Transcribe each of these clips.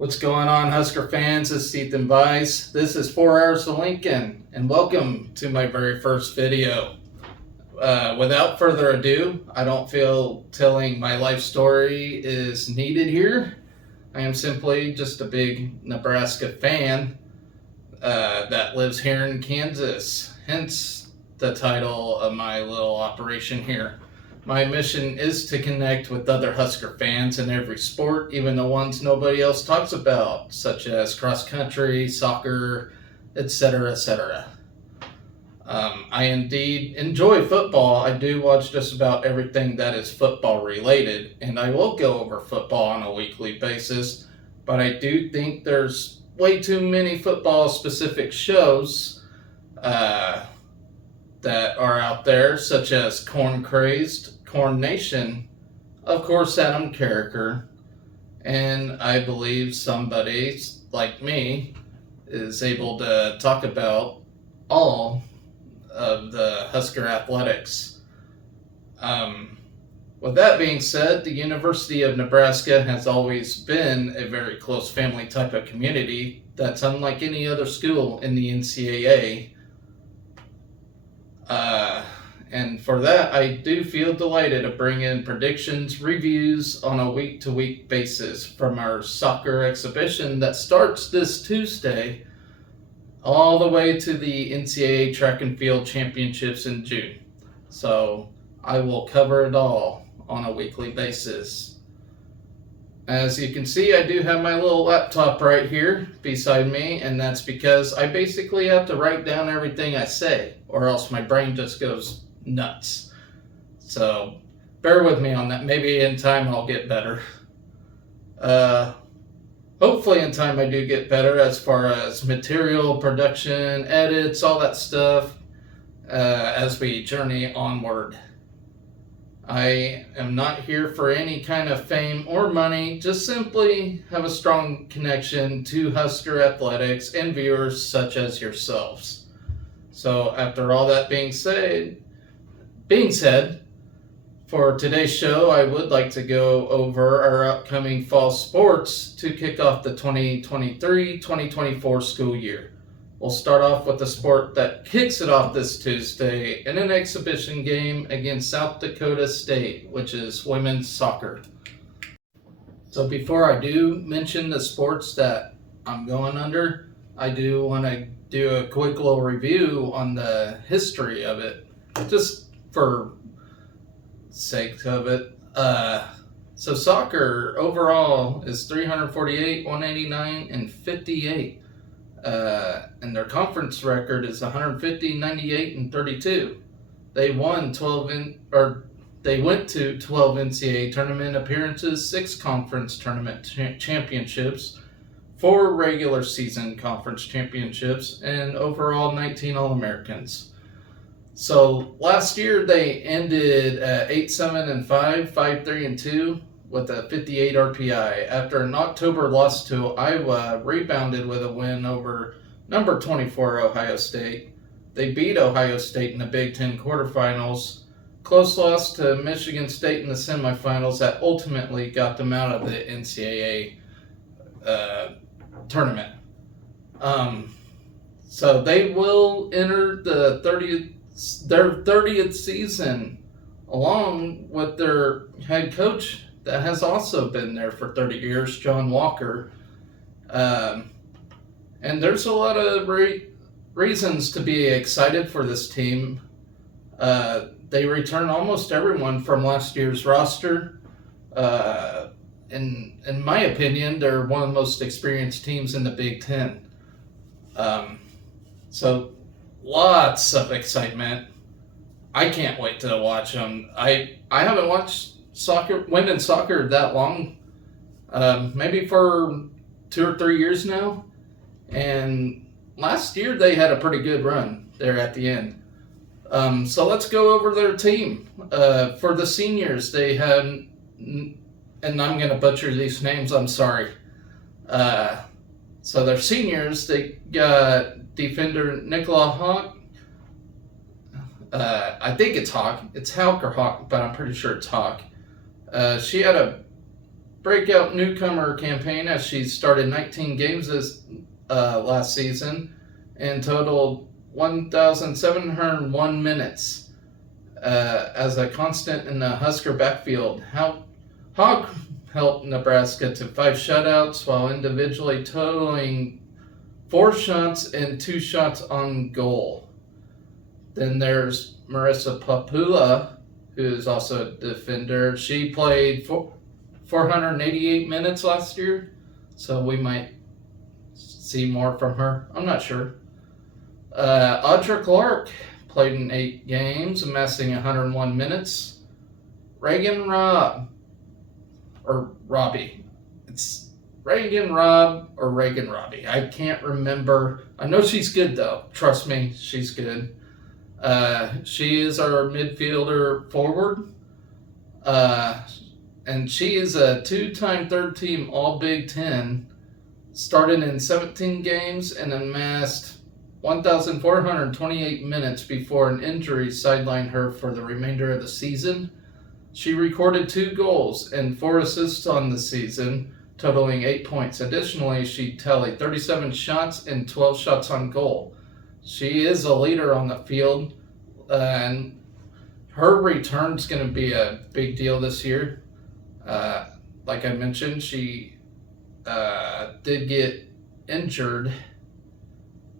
What's going on, Husker fans? It's Ethan Vice. This is 4 Hours to Lincoln, and welcome to my very first video. Without further ado, I don't feel telling my life story is needed here. I am simply just a big Nebraska fan that lives here in Kansas, hence the title of my little operation here. My mission is to connect with other Husker fans in every sport, even the ones nobody else talks about, such as cross country, soccer, etc., etc. I indeed enjoy football. I do watch just about everything that is football related, and I will go over football on a weekly basis, but I do think there's way too many football specific shows that are out there, such as Corn Crazed, Corn Nation, of course Adam Carricker, and I believe somebody like me is able to talk about all of the Husker athletics. With that being said, the University of Nebraska has always been a very close family type of community that's unlike any other school in the NCAA. And for that, I do feel delighted to bring in predictions, reviews on a week-to-week basis from our soccer exhibition that starts this Tuesday all the way to the NCAA Track and Field Championships in June. So I will cover it all on a weekly basis. As you can see, I do have my little laptop right here beside me, and that's because I basically have to write down everything I say, or else my brain just goes nuts. So bear with me on that. Maybe in time I'll get better. Hopefully in time I do get better as far as material, production, edits, all that stuff, as we journey onward. I am not here for any kind of fame or money, just simply have a strong connection to Husker athletics and viewers such as yourselves. So after all that being said, for today's show, I would like to go over our upcoming fall sports to kick off the 2023-2024 school year. We'll start off with the sport that kicks it off this Tuesday in an exhibition game against South Dakota State, which is women's soccer. So before I do mention the sports that I'm going under, I do want to do a quick little review on the history of it, just for sake of it. So soccer overall is 348, 189, and 58. And their conference record is 150, 98, and 32. They went to 12 NCAA tournament appearances, 6 conference tournament championships, 4 regular season conference championships, and overall 19 All-Americans. So last year they ended at 8-7-5, 5-3-2 with a 58 RPI. After an October loss to Iowa, rebounded with a win over number 24 Ohio State. They beat Ohio State in the Big Ten quarterfinals. Close loss to Michigan State in the semifinals that ultimately got them out of the NCAA tournament. So they will enter their 30th season along with their head coach that has also been there for 30 years, John Walker. And there's a lot of reasons to be excited for this team. They return almost everyone from last year's roster. In my opinion, they're one of the most experienced teams in the Big Ten. So lots of excitement. I can't wait to watch them. I haven't watched women's soccer that long, maybe for 2 or 3 years now. And last year they had a pretty good run there at the end. So let's go over their team. For the seniors, they had, and I'm going to butcher these names, I'm sorry. So their seniors, they got defender Nicola Hawk. I think it's Hawk. It's Hawk or Hawk, but I'm pretty sure it's Hawk. She had a breakout newcomer campaign as she started 19 games this last season and totaled 1,701 minutes as a constant in the Husker backfield. Hogg helped Nebraska to 5 shutouts while individually totaling 4 shots and 2 shots on goal. Then there's Marissa Papula, who is also a defender. She played 488 minutes last year, so we might see more from her. I'm not sure. Audra Clark played in 8 games, amassing 101 minutes. Reagan Robbie. It's Reagan Rob or Reagan Robbie. I can't remember. I know she's good, though. Trust me, she's good. She is our midfielder forward. And she is a 2-time third-team All-Big Ten, started in 17 games and amassed 1,428 minutes before an injury sidelined her for the remainder of the season. She recorded 2 goals and 4 assists on the season, totaling 8 points. Additionally, she tallied 37 shots and 12 shots on goal. She is a leader on the field, and her return is going to be a big deal this year. Like I mentioned, she did get injured,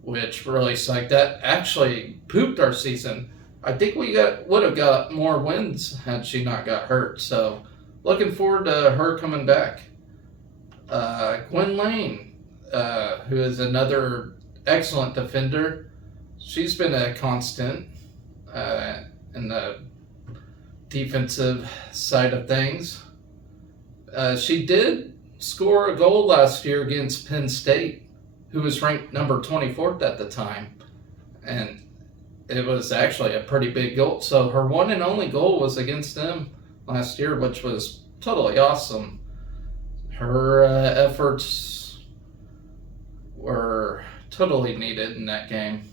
which really sucked. That actually pooped our season. I think we would have got more wins had she not got hurt. So looking forward to her coming back. Gwen Lane, who is another excellent defender. She's been a constant in the defensive side of things. She did score a goal last year against Penn State, who was ranked number 24th at the time. And it was actually a pretty big goal. So her one and only goal was against them last year, which was totally awesome. Her efforts were totally needed in that game.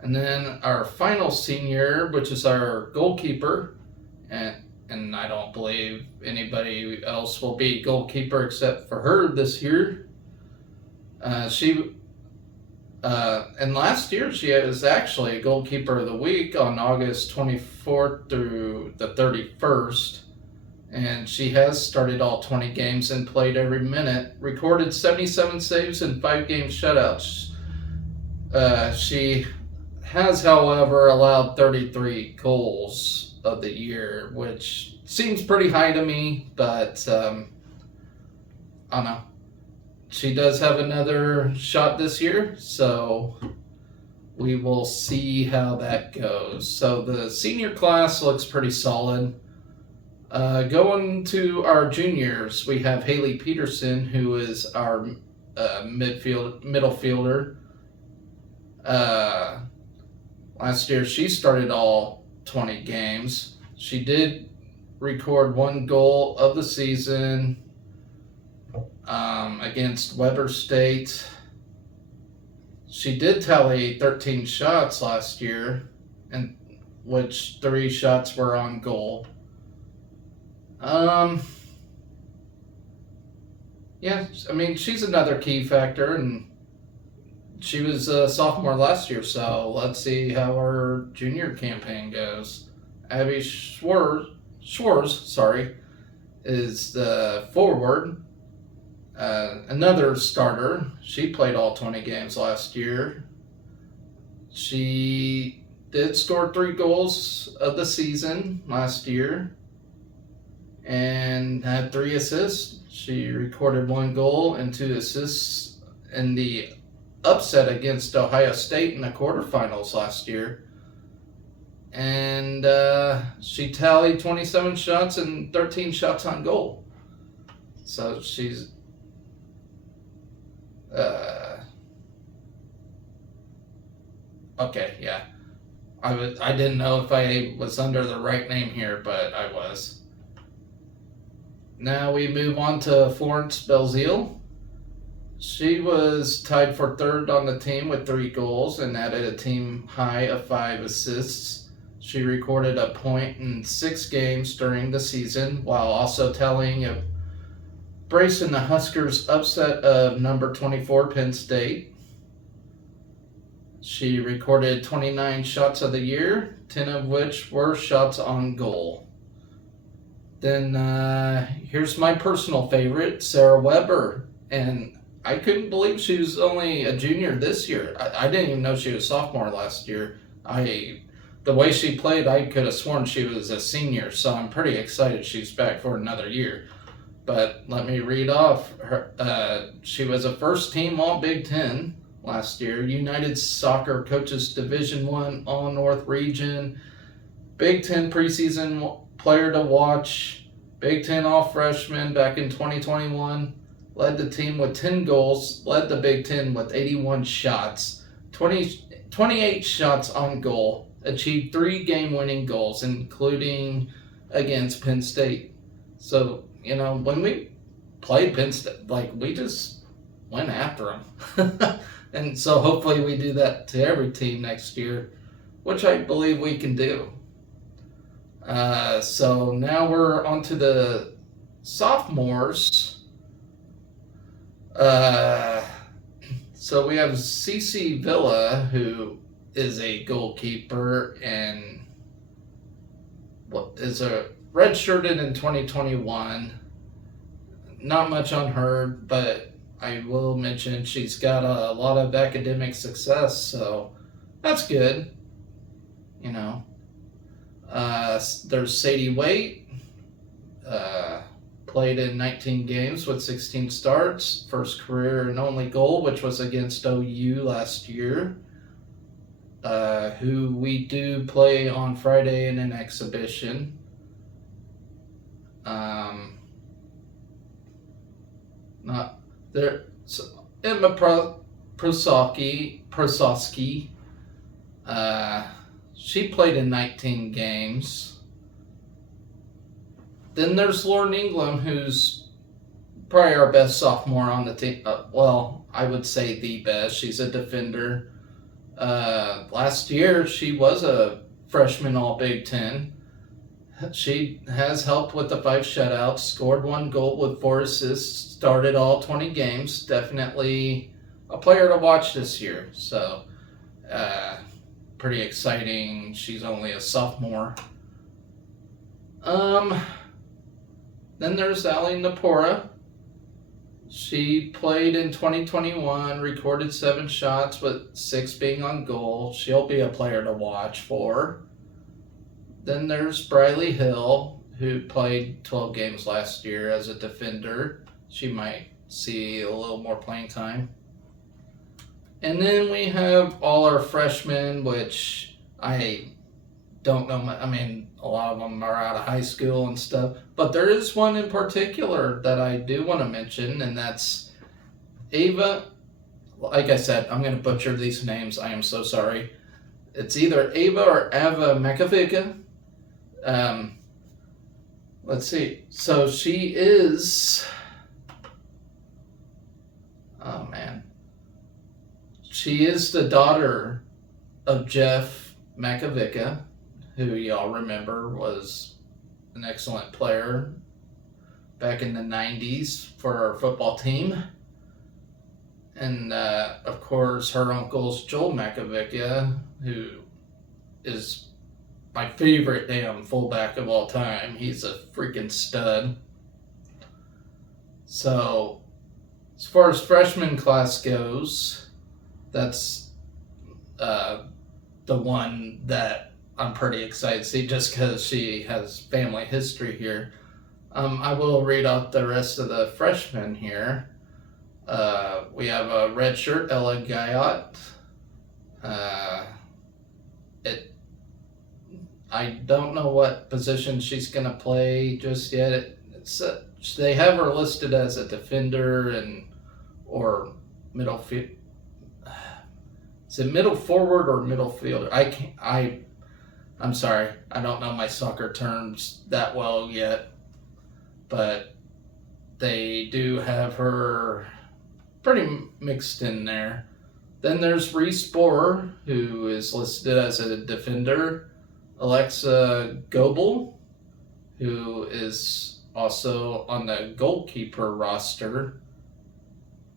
And then our final senior, which is our goalkeeper, and I don't believe anybody else will be goalkeeper except for her this year. And last year she was actually a goalkeeper of the week on August 24th through the 31st. And she has started all 20 games and played every minute, recorded 77 saves and 5 game shutouts. She has, however, allowed 33 goals of the year, which seems pretty high to me, but I don't know. She does have another shot this year, so we will see how that goes. So the senior class looks pretty solid. Going to our juniors, we have Haley Peterson, who is our middle fielder. Last year, she started all 20 games. She did record 1 goal of the season against Weber State. She did tally 13 shots last year, and which 3 shots were on goal. Yeah, I mean, she's another key factor, and she was a sophomore last year, so let's see how her junior campaign goes. Abby Schwartz, is the forward. Another starter. She played all 20 games last year. She did score 3 goals of the season last year and had 3 assists. She recorded 1 goal and 2 assists in the upset against Ohio State in the quarterfinals last year. And she tallied 27 shots and 13 shots on goal. So she's okay, yeah. I didn't know if I was under the right name here, but I was. Now we move on to Florence Belzile. She was tied for 3rd on the team with 3 goals and added a team high of 5 assists. She recorded a point in 6 games during the season while also tallying Bracing the Huskers' upset of number 24 Penn State. She recorded 29 shots of the year, 10 of which were shots on goal. Then here's my personal favorite, Sarah Weber. And I couldn't believe she was only a junior this year. I didn't even know she was a sophomore last year. The way she played, I could have sworn she was a senior, so I'm pretty excited she's back for another year. But let me read off. She was a first-team All-Big Ten last year, United Soccer Coaches Division I All-North Region, Big Ten preseason player to watch, Big Ten All-Freshman back in 2021, led the team with 10 goals, led the Big Ten with 81 shots, 28 shots on goal, achieved 3 game-winning goals, including against Penn State. So, when we played Penn State, we just went after them. And so hopefully we do that to every team next year, which I believe we can do. So now we're on to the sophomores. So we have Cece Villa, who is a goalkeeper and is a redshirted in 2021. Not much on her, but I will mention she's got a lot of academic success, so that's good. There's Sadie Waite, played in 19 games with 16 starts, first career and only goal, which was against OU last year, who we do play on Friday in an exhibition. Not there. So Emma Prosowski. She played in 19 games. Then there's Lauren Ingram, who's probably our best sophomore on the team. I would say the best. She's a defender. Last year, she was a freshman All-Big Ten. She has helped with the 5 shutouts, scored 1 goal with 4 assists, started all 20 games. Definitely a player to watch this year. So, pretty exciting. She's only a sophomore. Then there's Ali Napora. She played in 2021, recorded 7 shots with 6 being on goal. She'll be a player to watch for. Then there's Briley Hill, who played 12 games last year as a defender. She might see a little more playing time. And then we have all our freshmen, which I don't know. A lot of them are out of high school and stuff. But there is one in particular that I do want to mention, and that's Ava. Like I said, I'm going to butcher these names. I am so sorry. It's either Ava or Ava Makavica. Let's see. So she is... Oh, man. She is the daughter of Jeff Makavica, who y'all remember was an excellent player back in the 90s for our football team. And, of course, her uncle's Joel Makavica, who is my favorite damn fullback of all time. He's a freaking stud. So, as far as freshman class goes, that's the one that I'm pretty excited to see just because she has family history here. I will read out the rest of the freshmen here. We have a redshirt, Ella Guyot. I don't know what position she's going to play just yet. They have her listed as a defender or middle field. Is it middle forward or middle fielder? I'm sorry. I don't know my soccer terms that well yet. But they do have her pretty mixed in there. Then there's Reese Bohr, who is listed as a defender. Alexa Goebel, who is Also on the goalkeeper roster,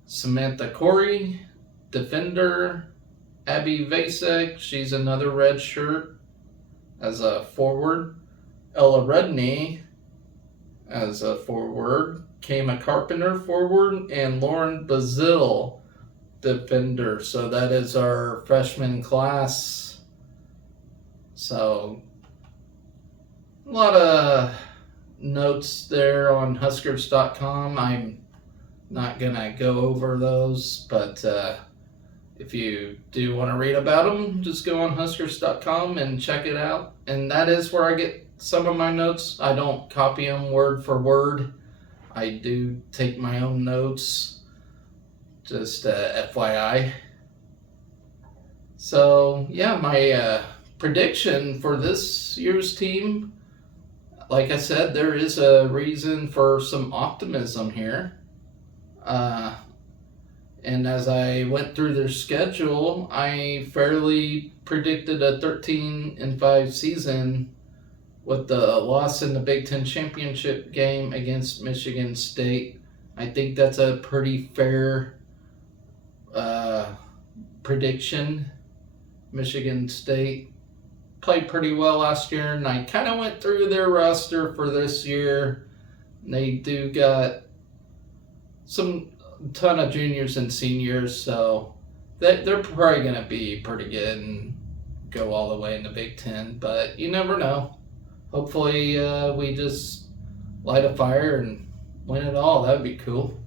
Samantha Corey, defender, Abby Vasek, she's another red shirt as a forward. Ella Rudney as a forward. Kama Carpenter, forward. And Lauren Bazil, defender. So that is our freshman class. So a lot of notes there on huskers.com. I'm not going to go over those, but if you do want to read about them, just go on huskers.com and check it out. And that is where I get some of my notes. I don't copy them word for word. I do take my own notes, just FYI. So, yeah, my prediction for this year's team, like I said, there is a reason for some optimism here. And as I went through their schedule, I fairly predicted a 13-5 season with the loss in the Big Ten championship game against Michigan State. I think that's a pretty fair prediction. Michigan State played pretty well last year, and I kind of went through their roster for this year. They do got ton of juniors and seniors, so they're probably going to be pretty good and go all the way in the Big Ten, but you never know. Hopefully we just light a fire and win it all. That would be cool.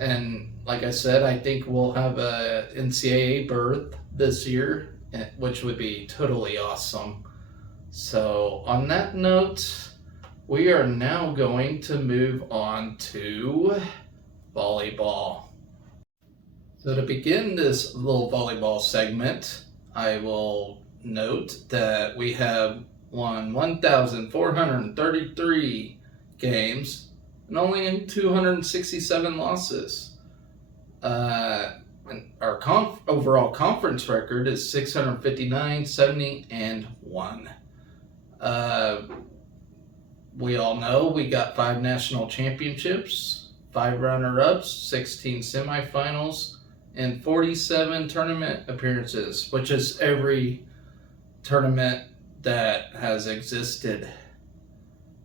And like I said, I think we'll have a NCAA berth this year, which would be totally awesome. So on that note, we are now going to move on to volleyball. So to begin this little volleyball segment, I will note that we have won 1,433 games and only 267 losses. And our overall conference record is 659, 70, and 1. We all know we got 5 national championships, 5 runner-ups, 16 semifinals, and 47 tournament appearances, which is every tournament that has existed.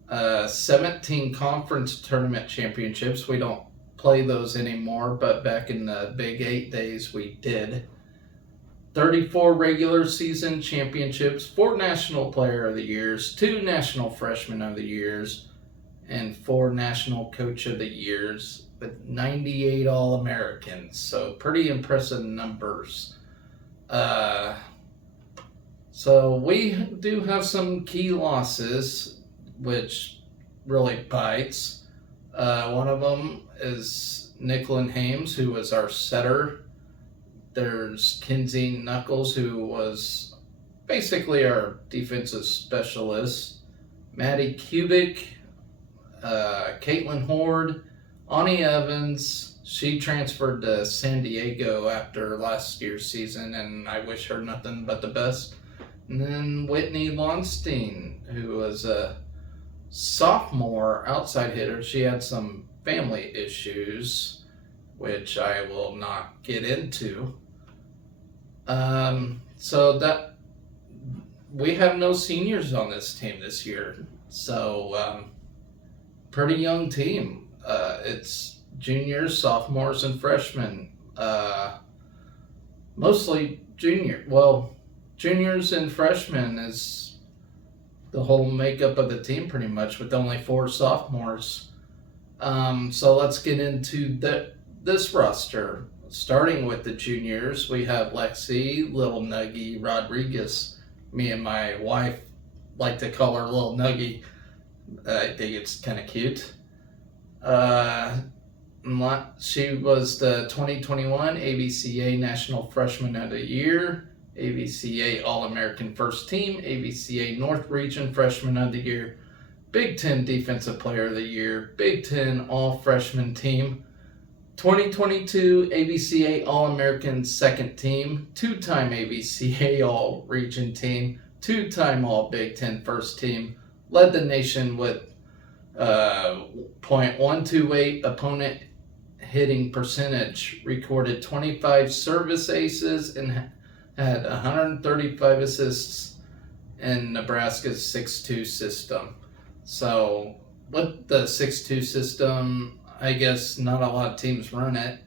17 conference tournament championships. We don't play those anymore, but back in the Big 8 days we did. 34 regular season championships, 4 National Player of the Years, 2 National Freshman of the Years, and 4 National Coach of the Years, with 98 All-Americans. So pretty impressive numbers. So we do have some key losses, which really bites. One of them is Nicklin Hames, who was our setter. There's Kinsey Knuckles, who was basically our defensive specialist. Maddie Kubik, Caitlin Horde, Ani Evans. She transferred to San Diego after last year's season, and I wish her nothing but the best. And then Whitney Lonstein, who was a sophomore outside hitter. She had some family issues, which I will not get into. So that we have no seniors on this team this year. So pretty young team. It's juniors, sophomores, and freshmen. Mostly juniors and freshmen is the whole makeup of the team pretty much, with only 4 sophomores. So let's get into this roster. Starting with the juniors, we have Lexi Little Nuggy Rodriguez. Me and my wife like to call her Little Nuggy. I think it's kind of cute. She was the 2021 ABCA National Freshman of the Year, ABCA All-American First Team, ABCA North Region Freshman of the Year, Big Ten Defensive Player of the Year, Big Ten All-Freshman Team, 2022 ABCA All-American Second Team, 2-time ABCA All-Region Team, 2-time All-Big Ten First Team, led the nation with .128 opponent hitting percentage, recorded 25 service aces, and had 135 assists in Nebraska's 6-2 system. So with the 6-2 system, I guess not a lot of teams run it.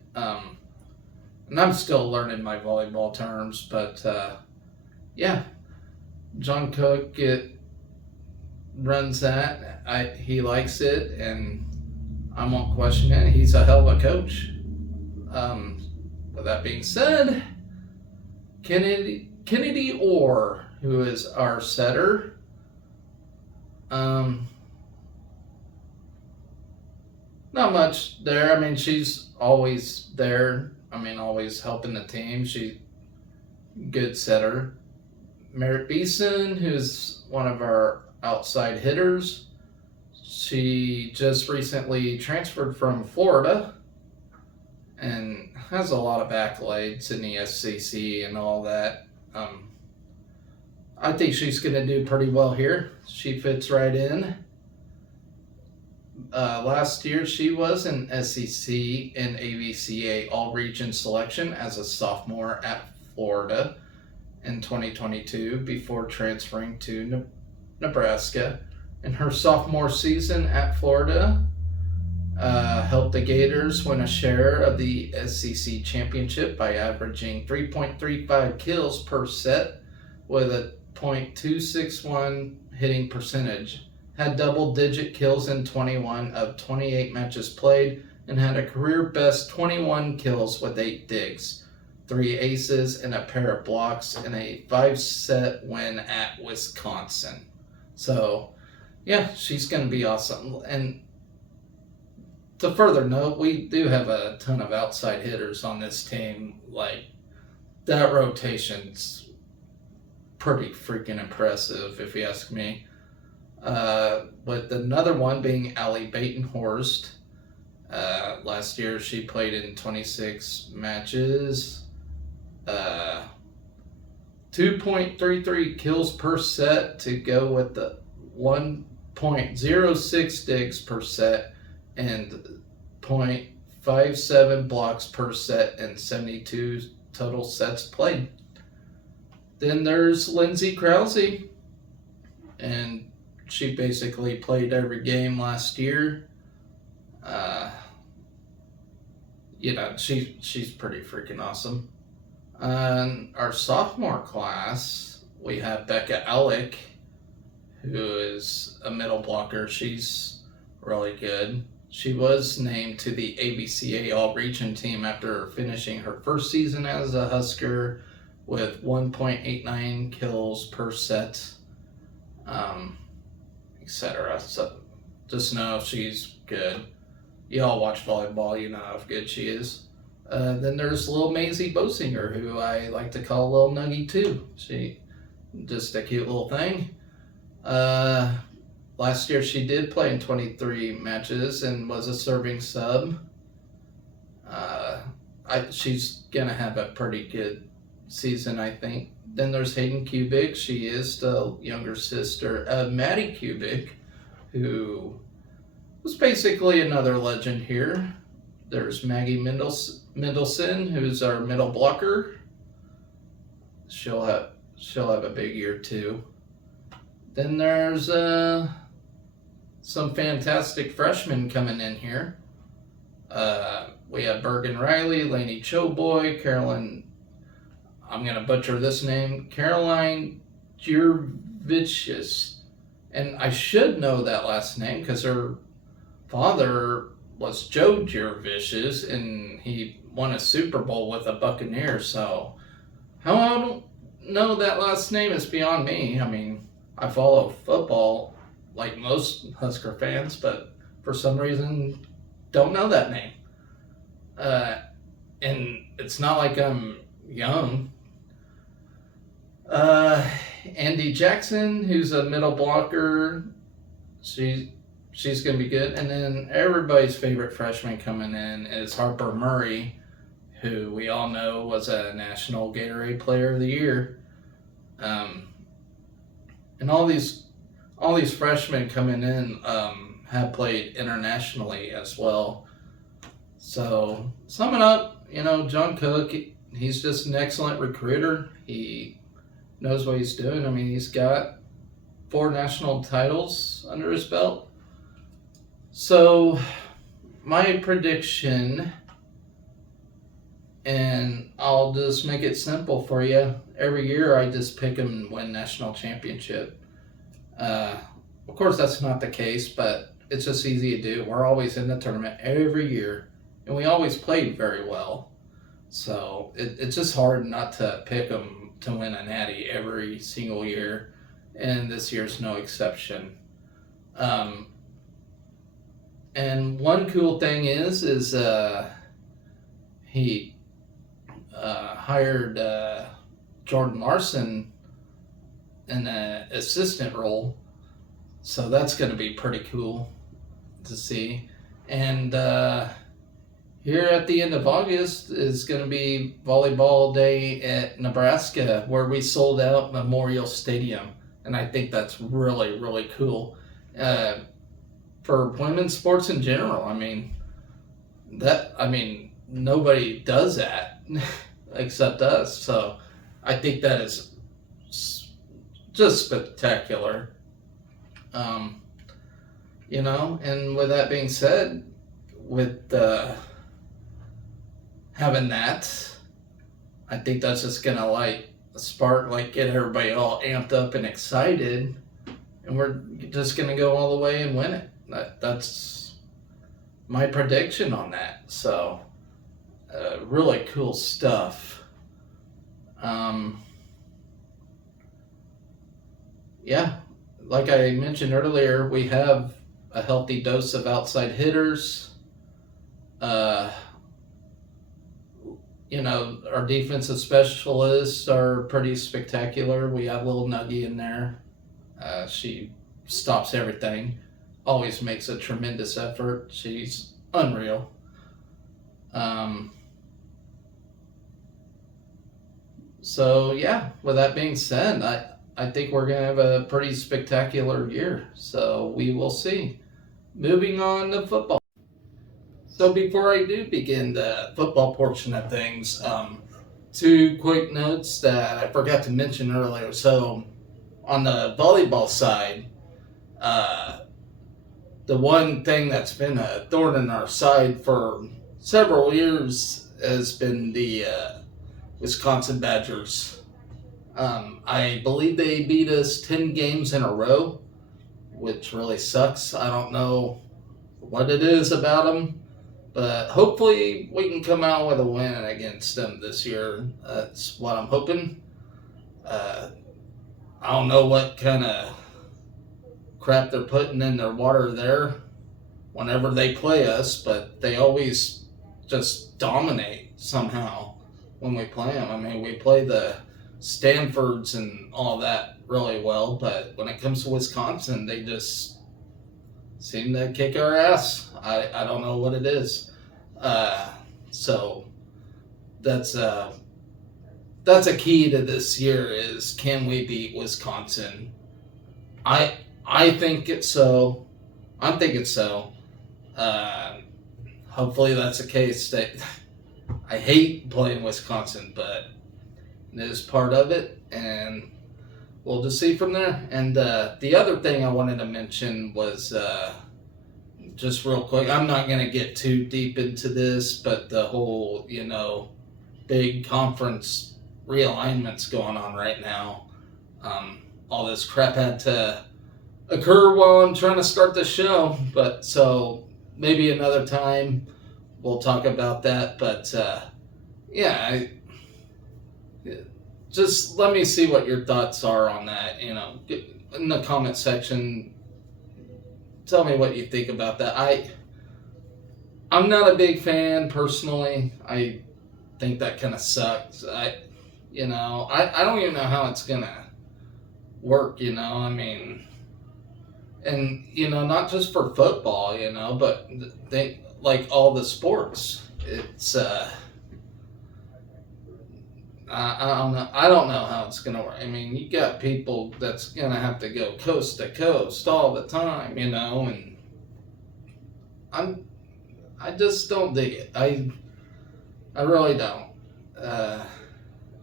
And I'm still learning my volleyball terms, but yeah, John Cook runs that. He likes it, and I won't question it. He's a hell of a coach. With that being said, Kennedy Orr, who is our setter, not much there. I mean, she's always there. I mean, always helping the team. She's a good setter. Merritt Beeson, who's one of our outside hitters. She just recently transferred from Florida and has a lot of accolades in the SEC and all that. I think she's going to do pretty well here. She fits right in. Last year, she was an SEC and AVCA All-Region selection as a sophomore at Florida in 2022 before transferring to Nebraska. In her sophomore season at Florida, helped the Gators win a share of the SEC championship by averaging 3.35 kills per set with a .261 hitting percentage. Had double-digit kills in 21 of 28 matches played, and had a career-best 21 kills with 8 digs, 3 aces, and a pair of blocks in a 5-set win at Wisconsin. So, yeah, she's going to be awesome. And to further note, we do have a ton of outside hitters on this team. Like, that rotation's pretty freaking impressive, if you ask me. With another one being Allie Batenhorst. Last year she played in 26 matches. 2.33 kills per set to go with the 1.06 digs per set and 0.57 blocks per set and 72 total sets played. Then there's Lindsay Krause, and she basically played every game last year. She's pretty freaking awesome. Our sophomore class, we have Becca Ellick, who is a middle blocker. She's really good. She was named to the ABCA All-Region team after finishing her first season as a Husker with 1.89 kills per set, etc. So just know she's good. Y'all watch volleyball, you know how good she is. Then there's little Maisie Bosinger, who I like to call Little Nuggy too. She just a cute little thing. Last year she did play in 23 matches and was a serving sub. She's gonna have a pretty good season, I think. Then there's Hayden Kubik. She is the younger sister of Maddie Kubik, who was basically another legend here. There's Maggie Mendelson, who's our middle blocker. She'll have a big year too. Then there's some fantastic freshmen coming in here. We have Bergen Riley, Lainey Choboy, Caroline, I'm going to butcher this name, Caroline Jurvicius. And I should know that last name because her father was Joe Jurvicius, and he won a Super Bowl with the Buccaneers. So how I don't know that last name is beyond me. I mean, I follow football like most Husker fans, but for some reason don't know that name. And it's not like I'm young. Andy Jackson, who's a middle blocker, she's going to be good. And then everybody's favorite freshman coming in is Harper Murray, who we all know was a National Gatorade Player of the Year. And all these freshmen coming in have played internationally as well. So, summing up, John Cook, he's just an excellent recruiter. He knows what he's doing. I mean, he's got 4 national titles under his belt. So, my prediction, and I'll just make it simple for you. Every year I just pick them to win national championship. Of course, that's not the case, but it's just easy to do. We're always in the tournament every year, and we always played very well. So it's just hard not to pick them to win a natty every single year, and this year's no exception. And one cool thing is he hired Jordan Larson in an assistant role, so that's going to be pretty cool to see. And here at the end of August is going to be volleyball day at Nebraska, where we sold out Memorial Stadium, and I think that's really, really cool for women's sports in general. I mean, nobody does that except us, so I think that is just spectacular. And with that being said, with having that, I think that's just gonna get everybody all amped up and excited, and we're just gonna go all the way and win it. That's my prediction on that. So, really cool stuff. Like I mentioned earlier, we have a healthy dose of outside hitters. Our defensive specialists are pretty spectacular. We have little Nuggie in there. She stops everything. Always makes a tremendous effort. She's unreal. With that being said, I think we're going to have a pretty spectacular year. So we will see. Moving on to football. So before I do begin the football portion of things, 2 quick notes that I forgot to mention earlier. So on the volleyball side, the one thing that's been a thorn in our side for several years has been the Wisconsin Badgers. I believe they beat us 10 games in a row, which really sucks. I don't know what it is about them, but hopefully we can come out with a win against them this year. That's what I'm hoping. I don't know what kind of crap they're putting in their water there whenever they play us, but they always just dominate somehow when we play them. I mean, we play the Stanfords and all that really well, but when it comes to Wisconsin, they just seem to kick our ass. I don't know what it is. So that's a key to this year is, can we beat Wisconsin? I think it's so. I'm thinking so. Hopefully that's the case. I hate playing Wisconsin, but it is part of it, and we'll just see from there. And the other thing I wanted to mention was just real quick. I'm not going to get too deep into this, but the whole, big conference realignments going on right now. All this crap had to occur while I'm trying to start the show, but so maybe another time we'll talk about that. But just let me see what your thoughts are on that. In the comment section, tell me what you think about that. I'm not a big fan personally. I think that kind of sucks. I don't even know how it's gonna work. I mean, and not just for football. But they like all the sports. It's I don't know how it's gonna work. I mean, you got people that's gonna have to go coast to coast all the time, and I just don't dig it. I really don't.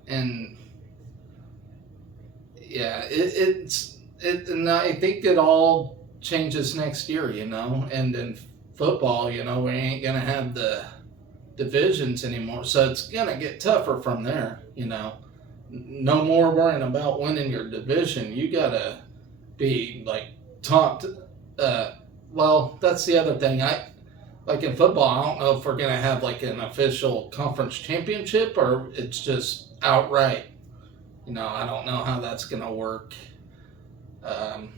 And yeah, and I think it all changes next year, and in football, we ain't gonna have the divisions anymore, so it's gonna get tougher from there. No more worrying about winning your division. You gotta be like top. Well, that's the other thing. I like in football. I don't know if we're gonna have like an official conference championship or it's just outright. I don't know how that's gonna work. Um,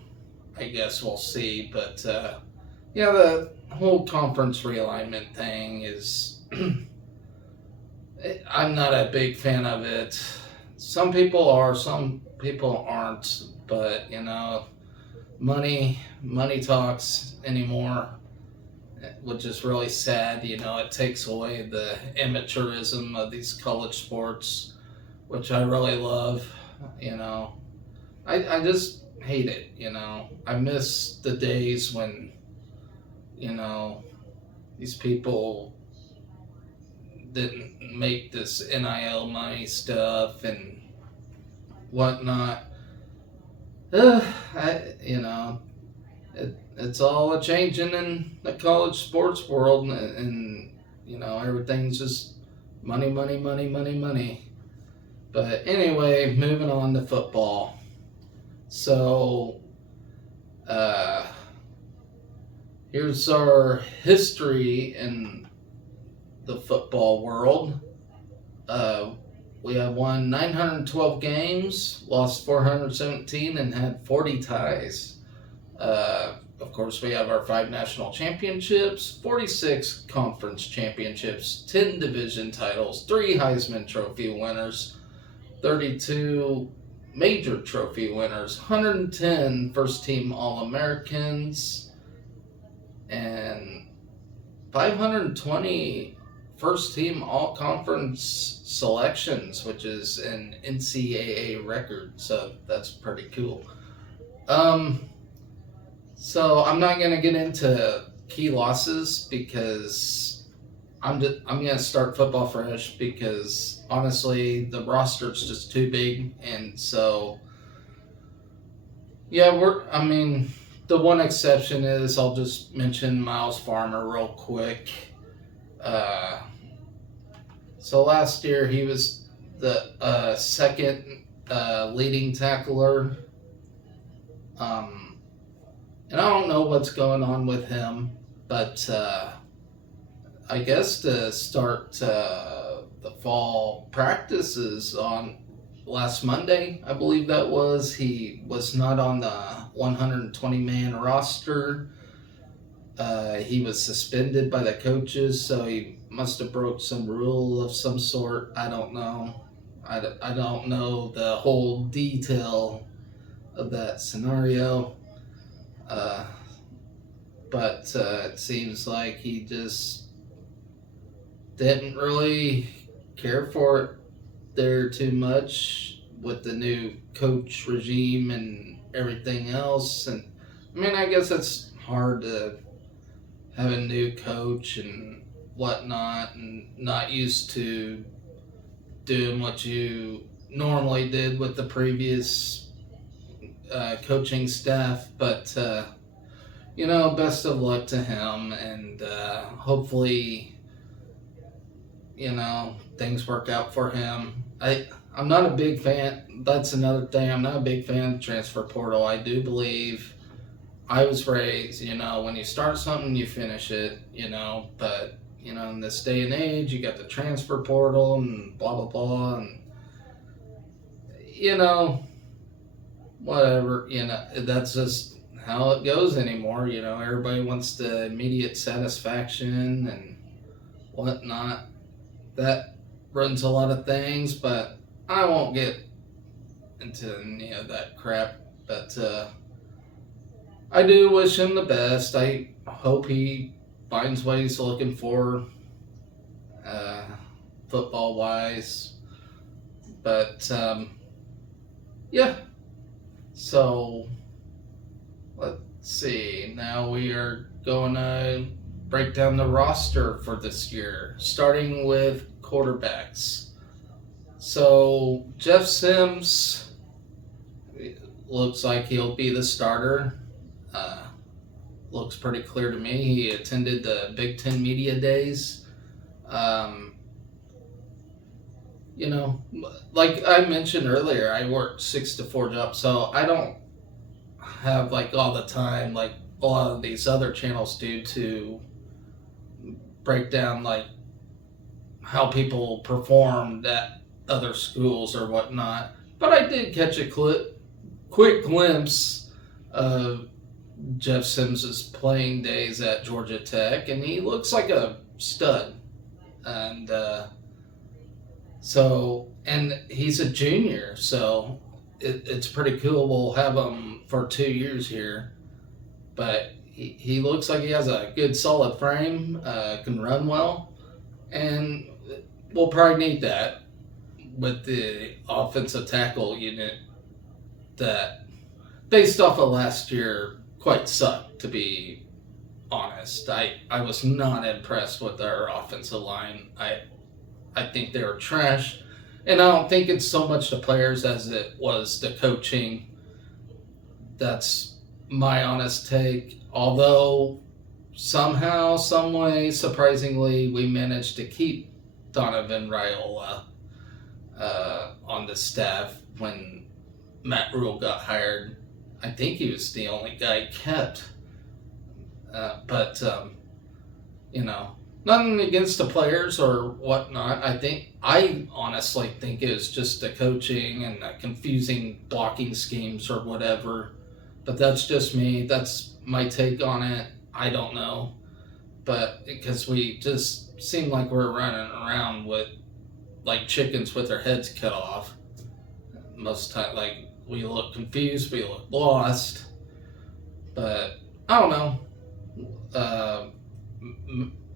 I guess we'll see. But yeah, the whole conference realignment thing is. I'm not a big fan of it. Some people are, some people aren't. But money talks anymore, which is really sad. It takes away the amateurism of these college sports, which I really love. I just hate it. I miss the days when these people didn't make this NIL money stuff and whatnot. It's all a changing in the college sports world, and everything's just money, money, money, money, money. But anyway, moving on to football. So, here's our history in the football world. We have won 912 games, lost 417, and had 40 ties. Of course, we have our 5 national championships, 46 conference championships, 10 division titles, 3 Heisman Trophy winners, 32 major trophy winners, 110 first-team All-Americans, and 520 first-team all-conference selections, which is an NCAA record, so that's pretty cool. So I'm not going to get into key losses because I'm going to start football fresh because honestly the roster's just too big, and so yeah, the one exception is I'll just mention Miles Farmer real quick. So last year he was the second leading tackler. And I don't know what's going on with him, but I guess to start the fall practices on last Monday, I believe that was, he was not on the 120-man roster. He was suspended by the coaches, so he must have broke some rule of some sort. I don't know. I don't know the whole detail of that scenario. But it seems like he just didn't really care for it there too much with the new coach regime and everything else. And I guess it's hard to have a new coach and whatnot and not used to doing what you normally did with the previous coaching staff, but best of luck to him, and hopefully things work out for him. I'm not a big fan. That's another thing. I'm not a big fan of the transfer portal. I do believe I was raised, when you start something, you finish it, but in this day and age, you got the transfer portal and blah, blah, blah, and whatever, that's just how it goes anymore. Everybody wants the immediate satisfaction and whatnot. That runs a lot of things, but I won't get into any of that crap. But I do wish him the best. I hope he finds what he's looking for, football wise. But yeah. So let's see. Now we are going to break down the roster for this year, starting with quarterbacks. So Jeff Sims looks like he'll be the starter. Looks pretty clear to me. He attended the Big Ten Media Days. You know, like I mentioned earlier, I work 6 to 4 jobs, so I don't have like all the time like a lot of these other channels do to break down like how people performed at other schools or whatnot. But I did catch a quick glimpse of Jeff Sims's playing days at Georgia Tech, and he looks like a stud. And and he's a junior, so it's pretty cool. We'll have him for 2 years here, but he looks like he has a good solid frame, can run well, and we'll probably need that with the offensive tackle unit that, based off of last year, quite sucked, to be honest. I was not impressed with our offensive line. I think they were trash, and I don't think it's so much the players as it was the coaching. That's my honest take. Although somehow, some way, surprisingly, we managed to keep Donovan Raiola on the staff when Matt Rule got hired. I think he was the only guy kept. But nothing against the players or whatnot. I honestly think it was just the coaching and the confusing blocking schemes or whatever. But that's just me. That's my take on it. I don't know. But because we just seem like we're running around with like chickens with their heads cut off. Most time, like we look confused, we look lost. But I don't know.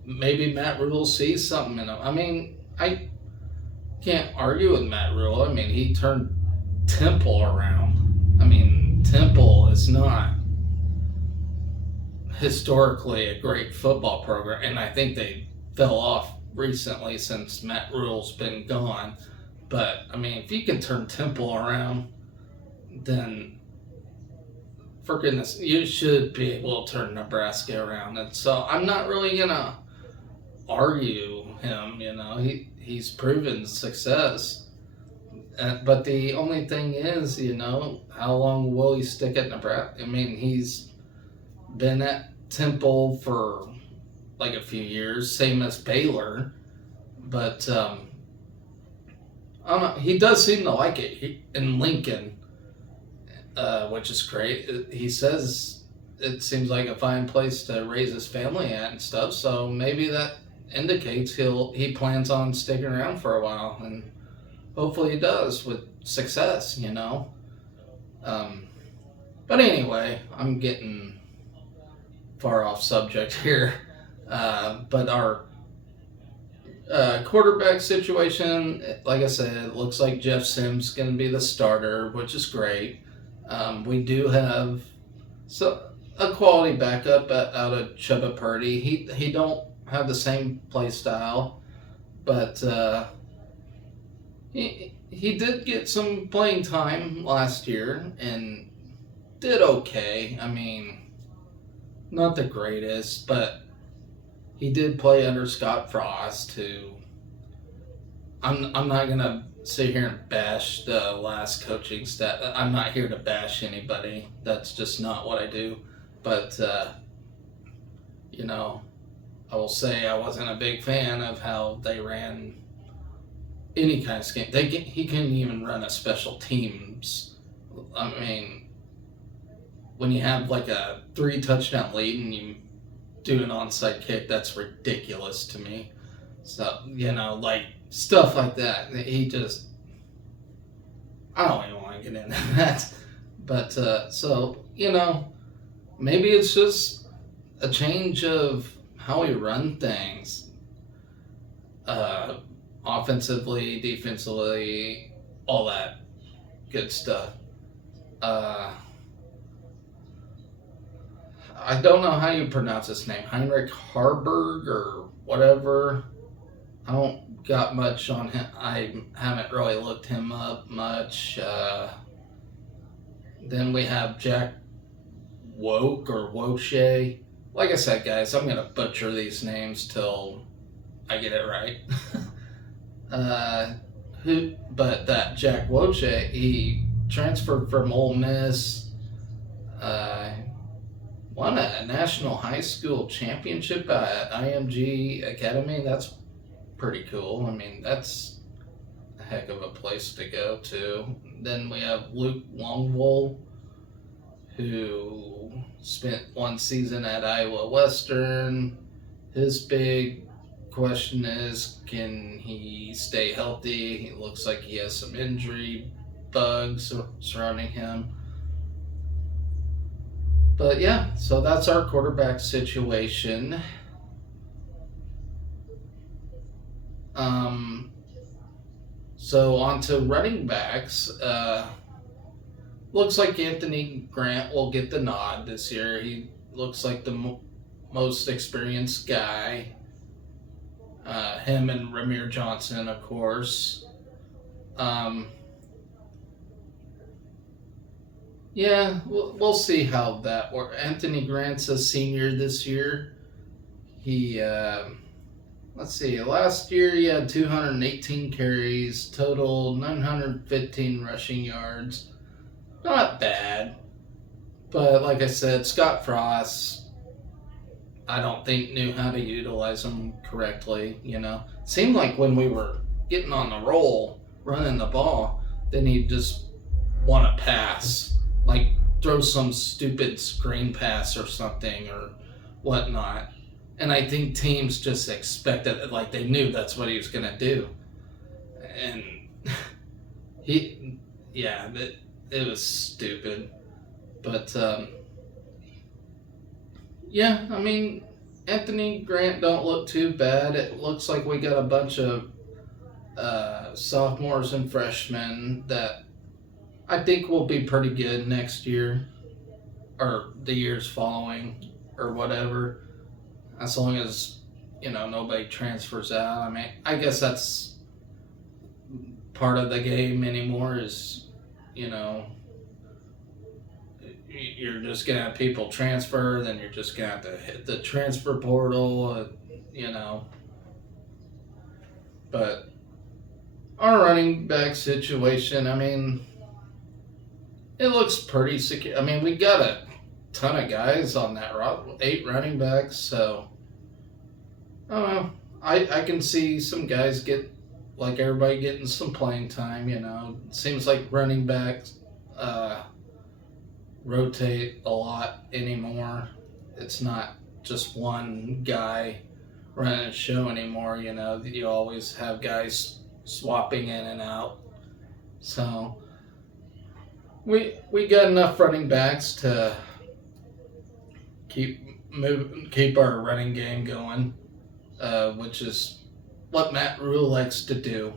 Maybe Matt Rule sees something in him. I mean, I can't argue with Matt Rule. I mean, he turned Temple around. I mean, Temple is not historically a great football program, and I think they fell off recently since Matt Rule's been gone. But, I mean, if you can turn Temple around, then for goodness, you should be able to turn Nebraska around. And so I'm not really going to argue him, he's proven success. But the only thing is, how long will he stick at Nebraska? I mean, he's been at Temple for like a few years, same as Baylor. But I don't know, he does seem to like it in Lincoln. Which is great. He says it seems like a fine place to raise his family at and stuff, so maybe that indicates he plans on sticking around for a while, and hopefully he does with success, But anyway, I'm getting far off subject here. But our quarterback situation, like I said, it looks like Jeff Sims is going to be the starter, which is great. We do have a quality backup out of Chubba Purdy. He don't have the same play style, but he did get some playing time last year and did okay. I mean, not the greatest, but he did play under Scott Frost, who I'm not gonna sit here and bash the last coaching staff. I'm not here to bash anybody. That's just not what I do. But, I will say I wasn't a big fan of how they ran any kind of scheme. He couldn't even run a special teams. I mean, when you have like a 3-touchdown lead and you do an onside kick, that's ridiculous to me. So, like stuff like that. He just, I don't even want to get into that. But, maybe it's just a change of how we run things. Offensively, defensively, all that good stuff. I don't know how you pronounce his name, Heinrich Harburg or whatever. I don't got much on him. I haven't really looked him up much. Then we have Jack Woke or Woche. Like I said, guys, I'm gonna butcher these names till I get it right. But that Jack Woche, he transferred from Ole Miss. Won a national high school championship at IMG Academy. That's pretty cool. I mean, that's a heck of a place to go to. Then we have Luke Longwool, who spent one season at Iowa Western. His big question is, can he stay healthy? He looks like he has some injury bugs surrounding him. But yeah, so that's our quarterback situation. So on to running backs. Looks like Anthony Grant will get the nod this year. He looks like the most experienced guy. Him and Ramir Johnson, of course. Yeah, we'll see how that works. Anthony Grant's a senior this year. He, let's see, last year he had 218 carries, total 915 rushing yards. Not bad. But like I said, Scott Frost, I don't think knew how to utilize him correctly, Seemed like when we were getting on the roll, running the ball, then he'd just want to pass. Like throw some stupid screen pass or something or whatnot. And I think teams just expected it, like they knew that's what he was going to do. And it was stupid. But, yeah, I mean, Anthony Grant don't look too bad. It looks like we got a bunch of sophomores and freshmen that I think will be pretty good next year or the years following or whatever. As long as, nobody transfers out. I mean, I guess that's part of the game anymore is, you're just going to have people transfer, then you're just going to have to hit the transfer portal, But our running back situation, I mean, it looks pretty secure. I mean, we got a ton of guys on that 8 running backs, so I don't know. I can see some guys like everybody getting some playing time, It seems like running backs rotate a lot anymore. It's not just one guy running a show anymore, You always have guys swapping in and out. So we got enough running backs to keep our running game going, which is what Matt Rule likes to do.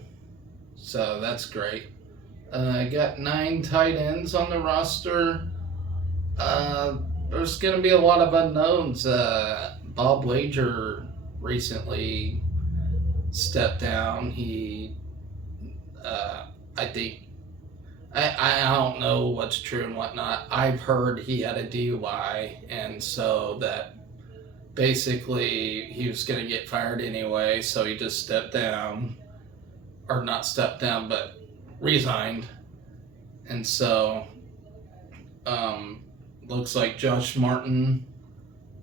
So that's great. I got 9 tight ends on the roster. There's going to be a lot of unknowns. Bob Wager recently stepped down. He, I think, I don't know what's true and whatnot. I've heard he had a DUI, and so that basically he was going to get fired anyway, so he just stepped down. Or not stepped down, but resigned. And so, looks like Josh Martin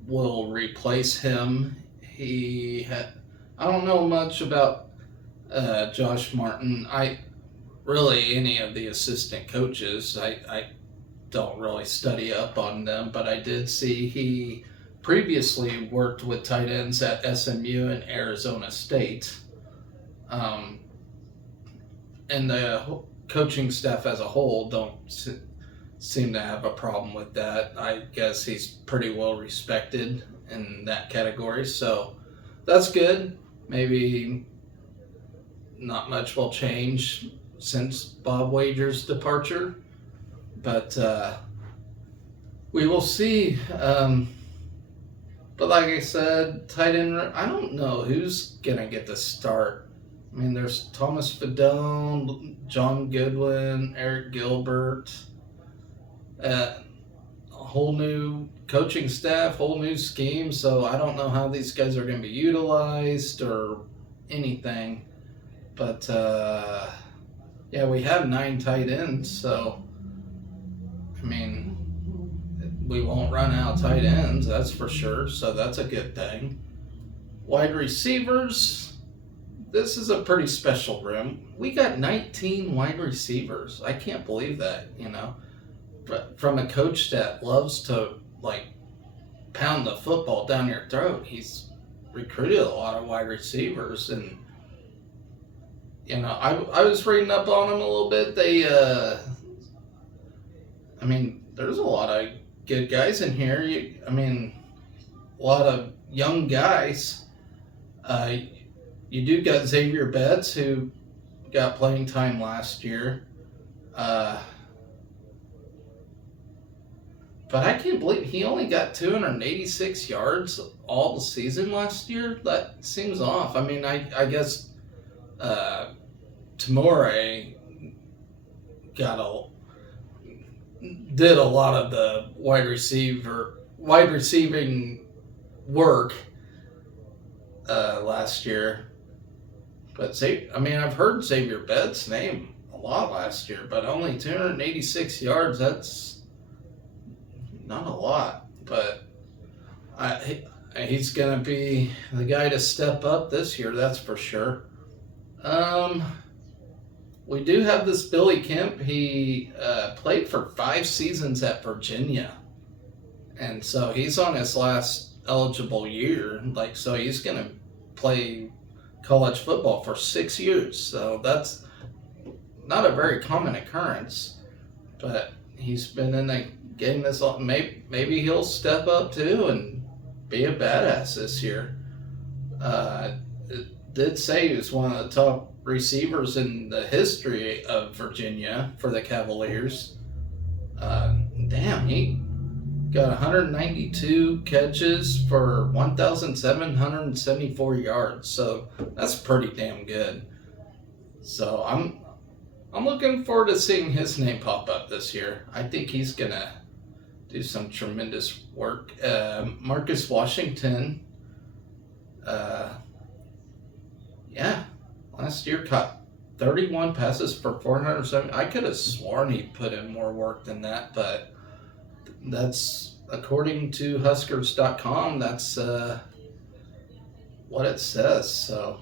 will replace him. I don't know much about Josh Martin. Any of the assistant coaches, I don't really study up on them, but I did see he previously worked with tight ends at SMU and Arizona State. And the coaching staff as a whole don't seem to have a problem with that. I guess he's pretty well respected in that category, so that's good. Maybe not much will change since Bob Wager's departure, but we will see. But like I said, tight end, I don't know who's going to get the start. I mean, there's Thomas Fedone, John Goodwin, Eric Gilbert, a whole new coaching staff, whole new scheme. So I don't know how these guys are going to be utilized or anything. But yeah, we have 9 tight ends. So, I mean, we won't run out of tight ends, that's for sure. So that's a good thing. Wide receivers, this is a pretty special room. We got 19 wide receivers. I can't believe that, you know. But from a coach that loves to, like, pound the football down your throat, he's recruited a lot of wide receivers. And, you know, I was reading up on them a little bit. They, I mean, there's a lot of good guys in here. I mean, a lot of young guys. You do got Xavier Betts, who got playing time last year. But I can't believe he only got 286 yards all the season last year. That seems off. I mean, I guess Tamore did a lot of the wide receiving work last year. But I mean, I've heard Xavier Betts' name a lot last year, but only 286 yards. That's not a lot, but he's going to be the guy to step up this year, that's for sure. We do have this Billy Kemp. He played for 5 seasons at Virginia, and so he's on his last eligible year. Like, so he's going to play college football for 6 years. So that's not a very common occurrence, but he's been in the game this long. Maybe he'll step up too and be a badass this year. It did say he was one of the top receivers in the history of Virginia for the Cavaliers. Damn, he got 192 catches for 1,774 yards. So that's pretty damn good. So I'm looking forward to seeing his name pop up this year. I think he's gonna do some tremendous work. Marcus Washington, yeah, last year caught 31 passes for 407. I could have sworn he put in more work than that, but that's, according to huskers.com, that's what it says. So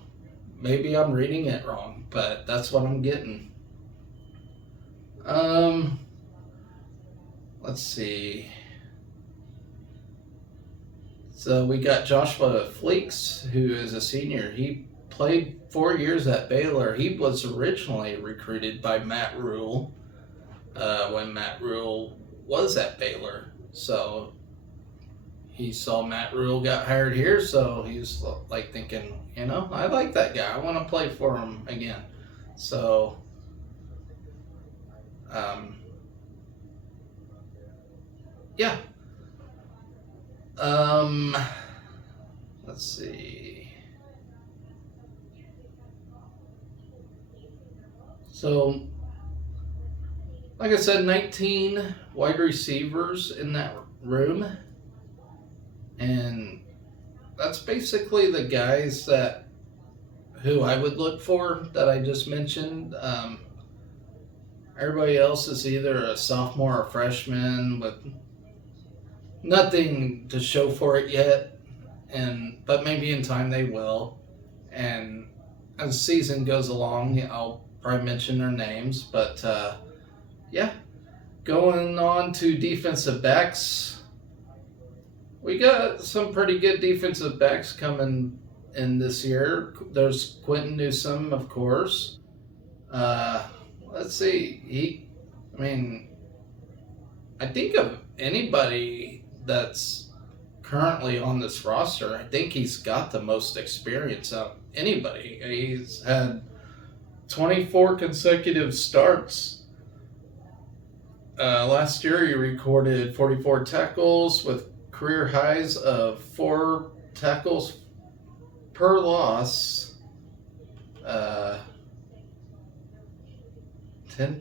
maybe I'm reading it wrong, but that's what I'm getting. Let's see. So we got Joshua Fleeks, who is a senior. He played 4 years at Baylor. He was originally recruited by Matt Rule when Matt Rule was at Baylor. So he saw Matt Rule got hired here, so he was like thinking, you know, I like that guy. I want to play for him again. So yeah. Let's see. So, like I said, 19 wide receivers in that room. And that's basically the guys who I would look for that I just mentioned. Everybody else is either a sophomore or freshman with nothing to show for it yet, but maybe in time they will. And as the season goes along, I'll probably mention their names. But yeah, going on to defensive backs, we got some pretty good defensive backs coming in this year. There's Quentin Newsome, of course. Let's see. I think of anybody that's currently on this roster, I think he's got the most experience out of anybody. He's had 24 consecutive starts. Last year he recorded 44 tackles with career highs of 4 tackles per loss, 10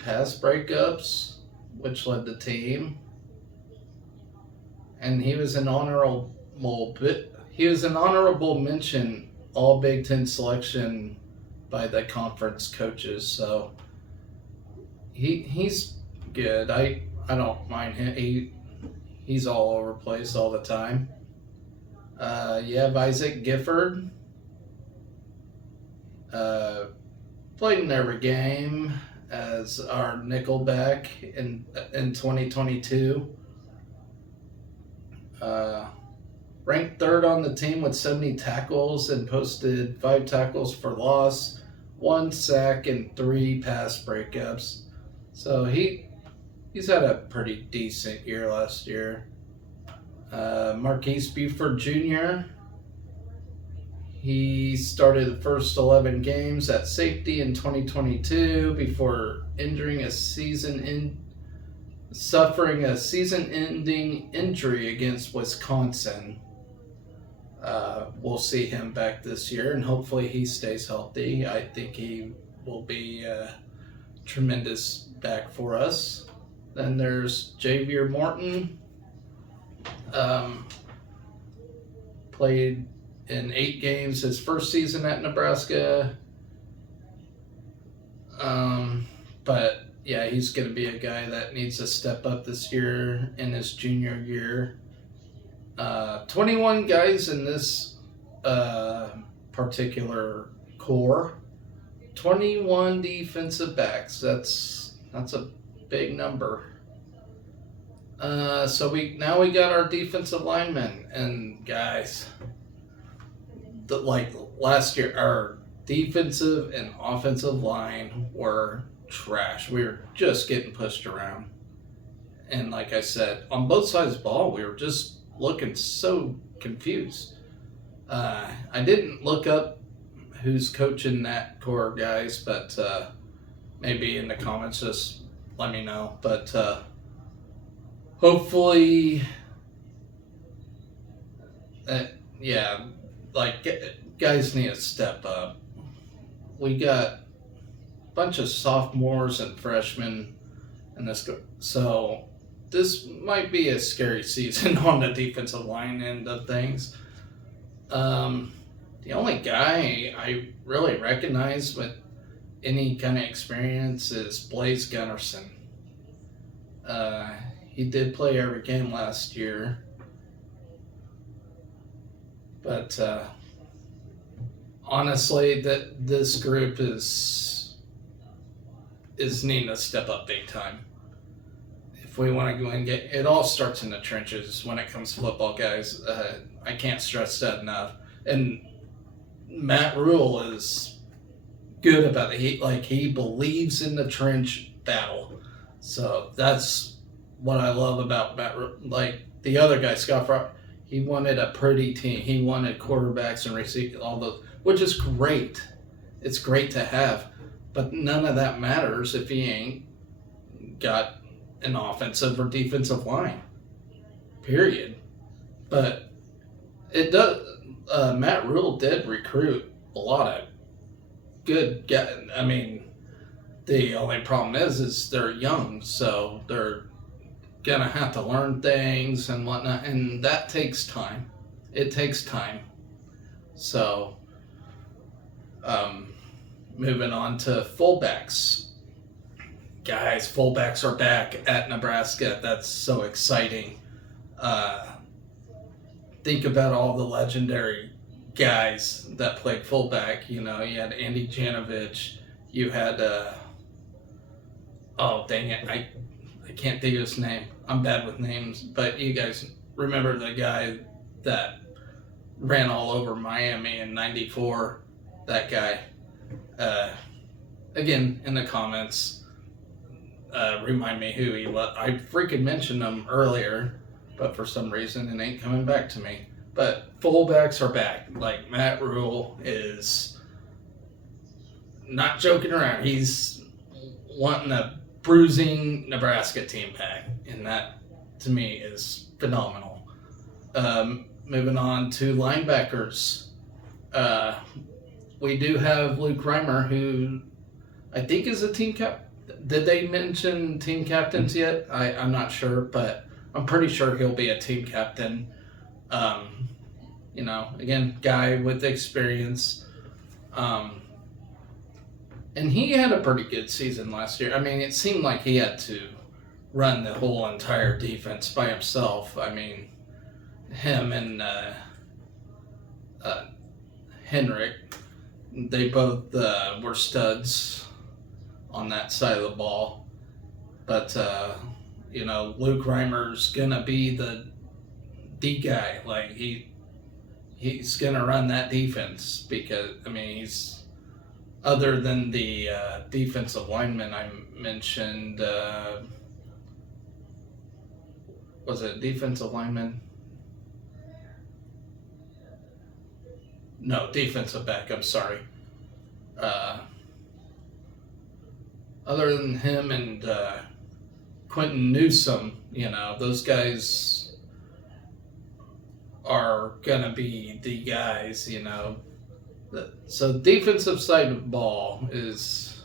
pass breakups, which led the team, and he was an honorable mention All Big Ten selection by the conference coaches. So he's good. I don't mind him. He's all over the place all the time. You have Isaac Gifford. Played in every game as our nickelback in 2022. Ranked 3rd on the team with 70 tackles and posted 5 tackles for loss, 1 sack, and 3 pass breakups. So he's had a pretty decent year last year. Marquise Buford Jr. He started the first 11 games at safety in 2022 before suffering a season-ending injury against Wisconsin. We'll see him back this year, and hopefully he stays healthy. I think he will be a tremendous back for us. Then there's Javier Morton. Played in 8 games his first season at Nebraska. But yeah, he's going to be a guy that needs to step up this year in his junior year. 21 guys in this particular core. 21 defensive backs. That's a big number. So we got our defensive linemen, and guys, like last year, our defensive and offensive line were trash. We were just getting pushed around, and like I said, on both sides of the ball, we were just looking so confused. I didn't look up who's coaching that core, guys, but maybe in the comments just let me know. But hopefully, guys need to step up. We got a bunch of sophomores and freshmen in this, so this might be a scary season on the defensive line end of things. The only guy I really recognize with any kind of experience is Blaze Gunnerson. He did play every game last year, but honestly, this group is needing to step up big time. If we want to go and get, it all starts in the trenches when it comes to football, guys. I can't stress that enough. And Matt Rule is good about it. He believes in the trench battle. So that's what I love about Matt Rule. Like the other guy, Scott Frost, he wanted a pretty team. He wanted quarterbacks and receivers, all those, which is great. It's great to have, but none of that matters if he ain't got an offensive or defensive line. Period. But it does. Matt Rule did recruit a lot of good guys. I mean, the only problem is they're young, so they're gonna have to learn things and whatnot, and that takes time. It takes time. So, moving on to fullbacks. Guys, fullbacks are back at Nebraska. That's so exciting. Think about all the legendary guys that played fullback. You know, you had Andy Janovich. You had, oh, dang it. I can't think of his name. I'm bad with names. But you guys remember the guy that ran all over Miami in '94? That guy. Again, in the comments, remind me who he was. I freaking mentioned him earlier, but for some reason it ain't coming back to me. But fullbacks are back. Like, Matt Rule is not joking around. He's wanting a bruising Nebraska team back, and that to me is phenomenal. Moving on to linebackers. We do have Luke Reimer, who I think is a team cap. Did they mention team captains yet? I'm not sure, but I'm pretty sure he'll be a team captain. Again, guy with experience. And he had a pretty good season last year. I mean, it seemed like he had to run the whole entire defense by himself. I mean, him and Henrik, they both were studs on that side of the ball. But, Luke Reimer's going to be the D guy. Like, he's going to run that defense because, I mean, he's, other than the defensive lineman I mentioned, was it defensive lineman? No, defensive back, I'm sorry. Other than him and Quentin Newsom, those guys are going to be the guys, So defensive side of the ball is,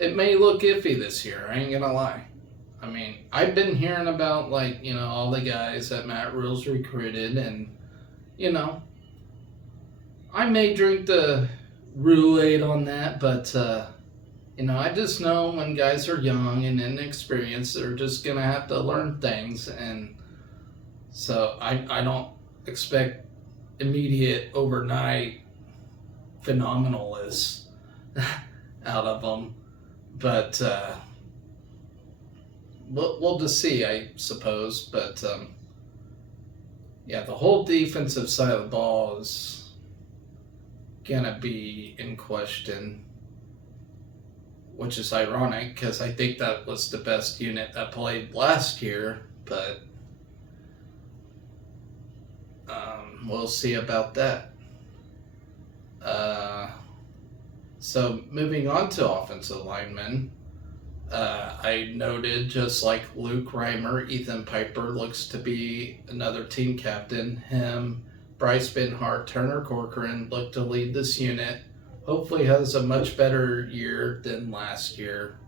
it may look iffy this year, I ain't going to lie. I mean, I've been hearing about, all the guys that Matt Rule's recruited, and, I may drink the Rule-Aid on that, but, I just know when guys are young and inexperienced, they're just going to have to learn things, and so I don't expect immediate, overnight phenomenalists out of them, but we'll just see, I suppose. But the whole defensive side of the ball is gonna be in question, which is ironic because I think that was the best unit that played last year, but we'll see about that. So moving on to offensive linemen, I noted, just like Luke Reimer, Ethan Piper looks to be another team captain. Him, Bryce Benhart, Turner Corcoran look to lead this unit. Hopefully has a much better year than last year.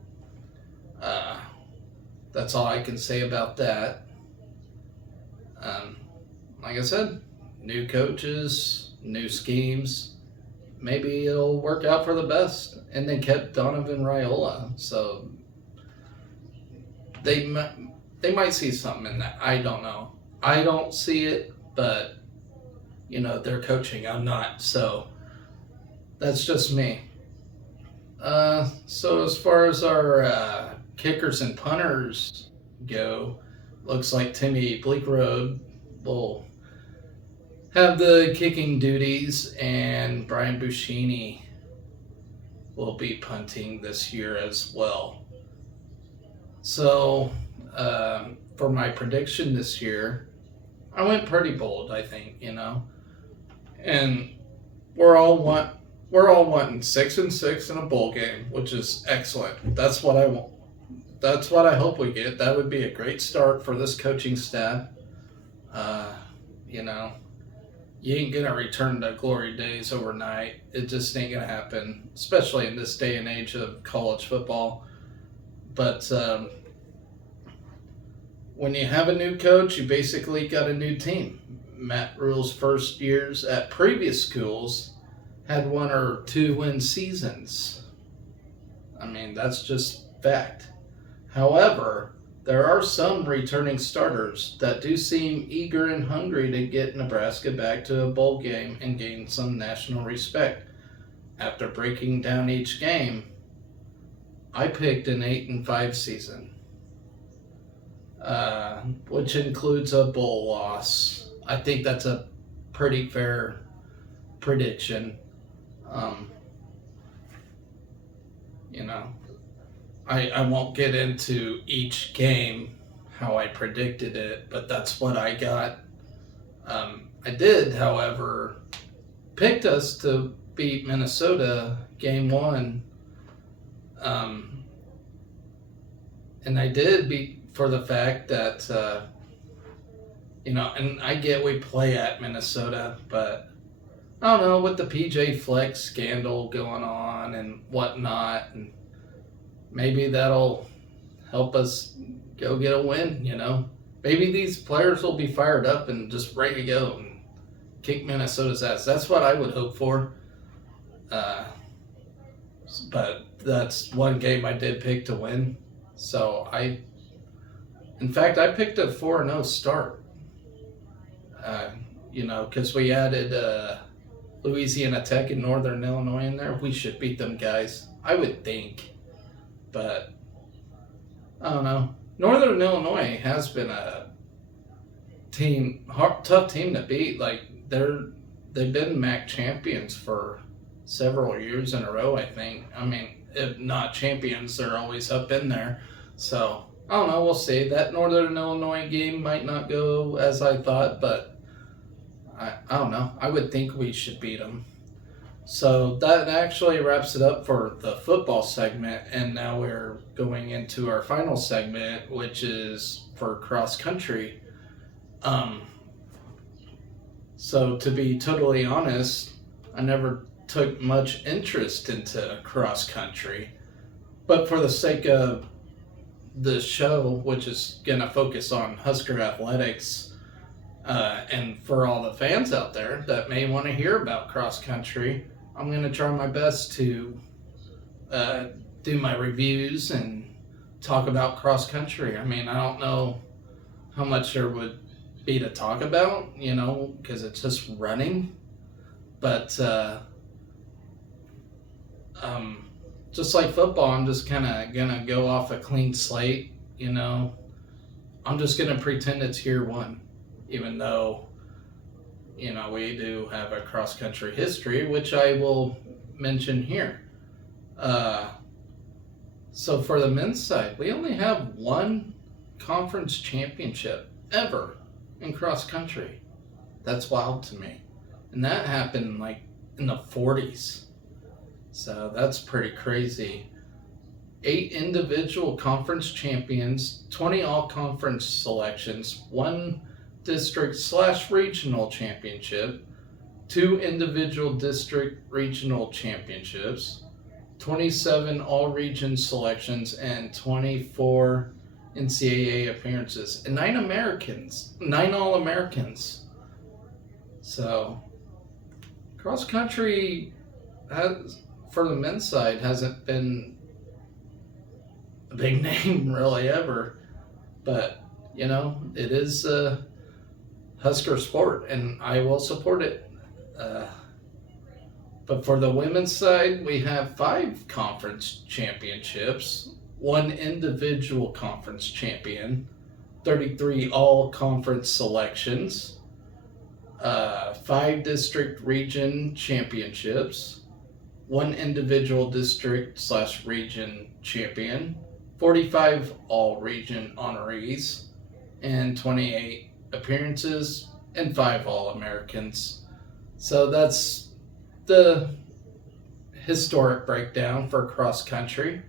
That's all I can say about that. Like I said, new coaches, new schemes. Maybe it'll work out for the best. And they kept Donovan Raiola, so they might see something in that. I don't know. I don't see it, but they're coaching. I'm not, so that's just me. So as far as our kickers and punters go, looks like Timmy Bleakroad will have the kicking duties, and Brian Buscini will be punting this year as well. So for my prediction this year, I went pretty bold, I think, and we're all wanting 6-6 in a bowl game, which is excellent. That's what I want. That's what I hope we get. That would be a great start for this coaching staff. You ain't gonna return to glory days overnight. It just ain't gonna happen, especially in this day and age of college football. But when you have a new coach, you basically got a new team. Matt Rule's first years at previous schools had 1 or 2 win seasons. I mean, that's just fact. However, there are some returning starters that do seem eager and hungry to get Nebraska back to a bowl game and gain some national respect. After breaking down each game, I picked an 8-5 season, which includes a bowl loss. I think that's a pretty fair prediction. I won't get into each game how I predicted it, but that's what I got. I did, however, picked us to beat Minnesota game 1. And I did for the fact that And I get we play at Minnesota, but I don't know, with the PJ Fleck scandal going on and whatnot, and maybe that'll help us go get a win. Maybe these players will be fired up and just ready to go and kick Minnesota's ass. That's what I would hope for. But that's one game I did pick to win. So in fact, I picked a 4-0 start. Because we added Louisiana Tech and Northern Illinois in there. We should beat them guys, I would think. But I don't know. Northern Illinois has been a tough team to beat. Like they've been MAC champions for several years in a row, I think. I mean, if not champions, they're always up in there. So I don't know. We'll see. That Northern Illinois game might not go as I thought, but I don't know. I would think we should beat them. So that actually wraps it up for the football segment, and now we're going into our final segment, which is for cross country. So to be totally honest, I never took much interest into cross country, but for the sake of the show, which is going to focus on Husker athletics, and for all the fans out there that may want to hear about cross country, I'm going to try my best to do my reviews and talk about cross country. I mean, I don't know how much there would be to talk about, because it's just running. But just like football, I'm just kind of going to go off a clean slate, I'm just going to pretend it's year one, even though we do have a cross-country history, which I will mention here. So for the men's side, we only have one conference championship ever in cross-country. That's wild to me. And that happened like in the 40s. So that's pretty crazy. 8 individual conference champions, 20 all-conference selections, 1 district/regional championship, 2 individual district regional championships, 27 all-region selections, and 24 NCAA appearances, and 9 All-Americans. So, cross-country for the men's side hasn't been a big name really ever, but it is Husker sport, and I will support it. But for the women's side, we have 5 conference championships, 1 individual conference champion, 33 all-conference selections, 5 district region championships, 1 individual district/region champion, 45 all-region honorees, and 28 appearances, and 5 All-Americans. So that's the historic breakdown for cross country.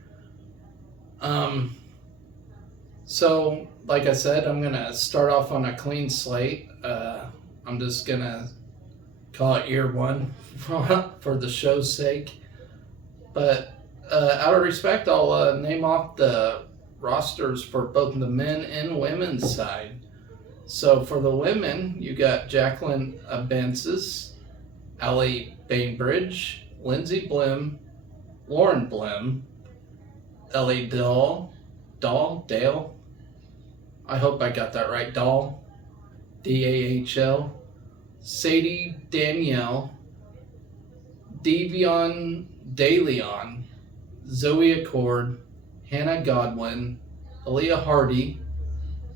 So like I said, I'm gonna start off on a clean slate. I'm just gonna call it year one for the show's sake. But out of respect, I'll name off the rosters for both the men and women's side. So for the women, you got Jacqueline Abensis, Allie Bainbridge, Lindsay Blim, Lauren Blim, Ellie Dale, I hope I got that right, Dahl, Dahl, Sadie Danielle, Devion DeLeon, Zoe Accord, Hannah Godwin, Aaliyah Hardy,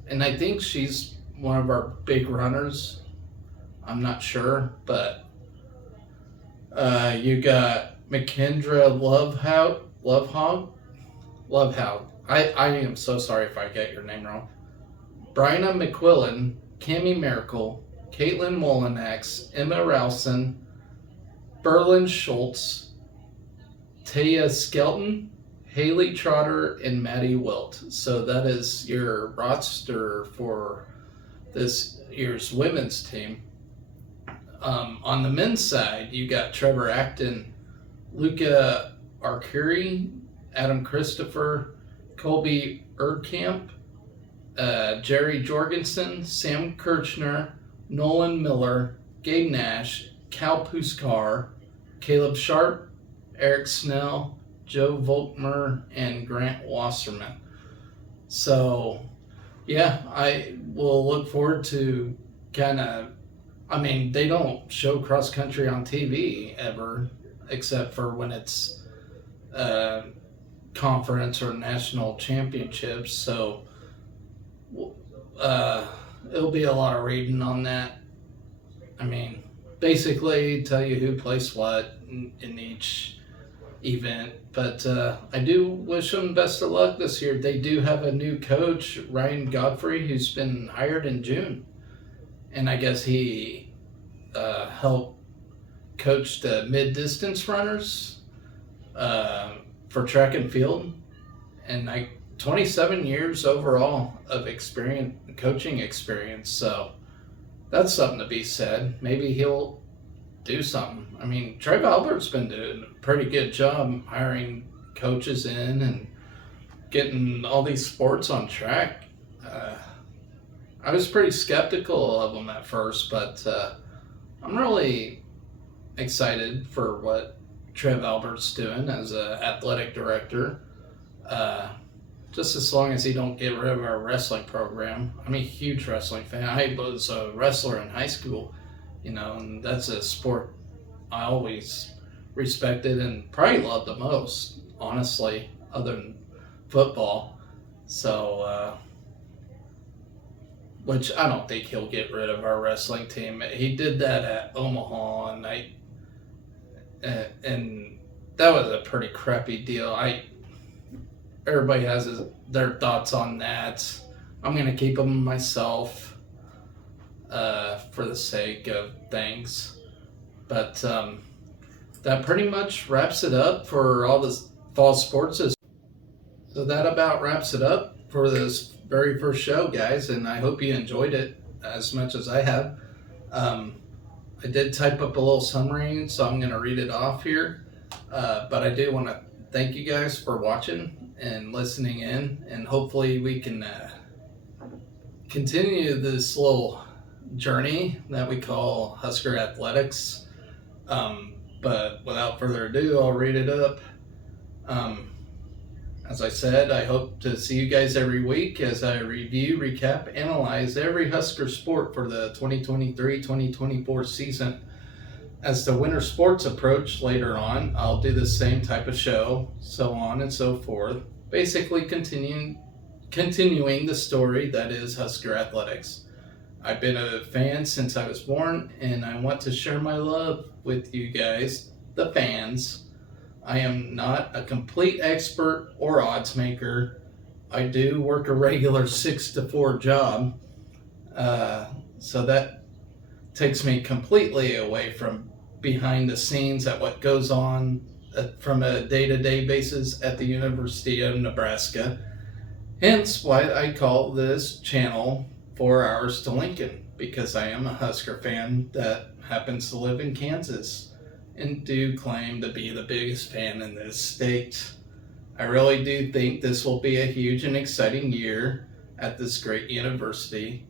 and I think she's one of our big runners. I'm not sure, but you got McKendra Lovehog. I am so sorry if I get your name wrong. Bryna McQuillan, Cammie Miracle, Caitlin Molinax, Emma Rowson, Berlin Schultz, Taya Skelton, Haley Trotter, and Maddie Wilt. So that is your roster for this year's women's team. On the men's side, you got Trevor Acton, Luca Arcuri, Adam Christopher, Colby Erdkamp, Jerry Jorgensen, Sam Kirchner, Nolan Miller, Gabe Nash, Cal Puskar, Caleb Sharp, Eric Snell, Joe Volkmer, and Grant Wasserman. So, yeah, I will look forward to they don't show cross country on TV ever, except for when it's conference or national championships. So, it'll be a lot of reading on that. Basically tell you who placed what in each event. But I do wish them best of luck this year. They do have a new coach, Ryan Godfrey, who's been hired in June. And I guess he helped coach the mid-distance runners for track and field. And 27 years overall of coaching experience. So that's something to be said. Maybe he'll do something. Trev Albert's been doing a pretty good job hiring coaches in and getting all these sports on track. I was pretty skeptical of him at first, but I'm really excited for what Trev Albert's doing as an athletic director. Just as long as he don't get rid of our wrestling program. I'm a huge wrestling fan. I was a wrestler in high school, and that's a sport I always respected and probably loved the most, honestly, other than football. So, which I don't think he'll get rid of our wrestling team. He did that at Omaha, and that was a pretty crappy deal. Everybody has their thoughts on that. I'm going to keep them myself for the sake of things. But that pretty much wraps it up for all the fall sports. So that about wraps it up for this very first show, guys. And I hope you enjoyed it as much as I have. I did type up a little summary, so I'm going to read it off here. But I do want to thank you guys for watching and listening in, and hopefully we can continue this little journey that we call Husker Athletics. But without further ado, I'll read it up. As I said, I hope to see you guys every week as I review, recap, analyze every Husker sport for the 2023-2024 season. As the winter sports approach later on, I'll do the same type of show, so on and so forth. Basically continuing the story that is Husker Athletics. I've been a fan since I was born, and I want to share my love with you guys, the fans. I am not a complete expert or odds maker. I do work a regular 6 to 4 job, so that takes me completely away from behind the scenes at what goes on from a day-to-day basis at the University of Nebraska. Hence why I call this channel 4 Hours to Lincoln, because I am a Husker fan that happens to live in Kansas and do claim to be the biggest fan in this state. I really do think this will be a huge and exciting year at this great university.